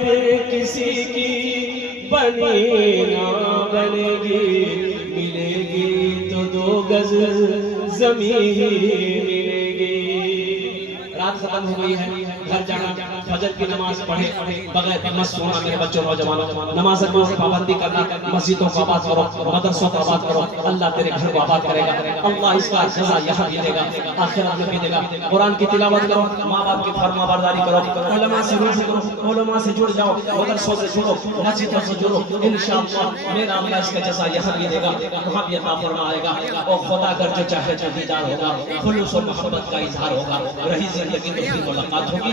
किसी की बनी ना बनेगी, मिलेगी तो 2 गज ज़मीं ही मिलेगी। रात खत्म हो गई है, घर जाना, फजर की नमाज पढ़े बगैर मत सोना मेरे बच्चों नौजवानों। नमाज की पाबंदी करना, मस्जिदों को आबाद करो, मदरसों को आबाद करो, अल्लाह तेरे घर को आबाद करेगा, अल्लाह इसका जज़ा यहाँ भी देगा, आखिरत में भी देगा। कुरान की तिलावत करो, माँ बाप की फरमाबरदारी करो, उलमा से रुजू करो, उलमा से जुड़ जाओ, मदरसों से जुड़ो, मस्जिदों से जुड़ो, इंशाअल्लाह मेरा अल्लाह इसका जज़ा यहाँ भी देगा, वहाँ भी अता फरमाएगा। और खुदा अगर जो चाहे तो दीदार होगा, खुलूस और मोहब्बत का इजहार होगा, रही जिंदगी तो फिर मुलाकात होगी,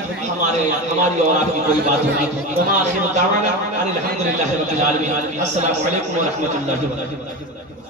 हमारी और आपकी कोई बात होगी। तो आखिर दावाना अल्हम्दुलिल्लाहि रब्बिल आलमीन। अस्सलामु अलैकुम व रहमतुल्लाहि व बरकातुहू।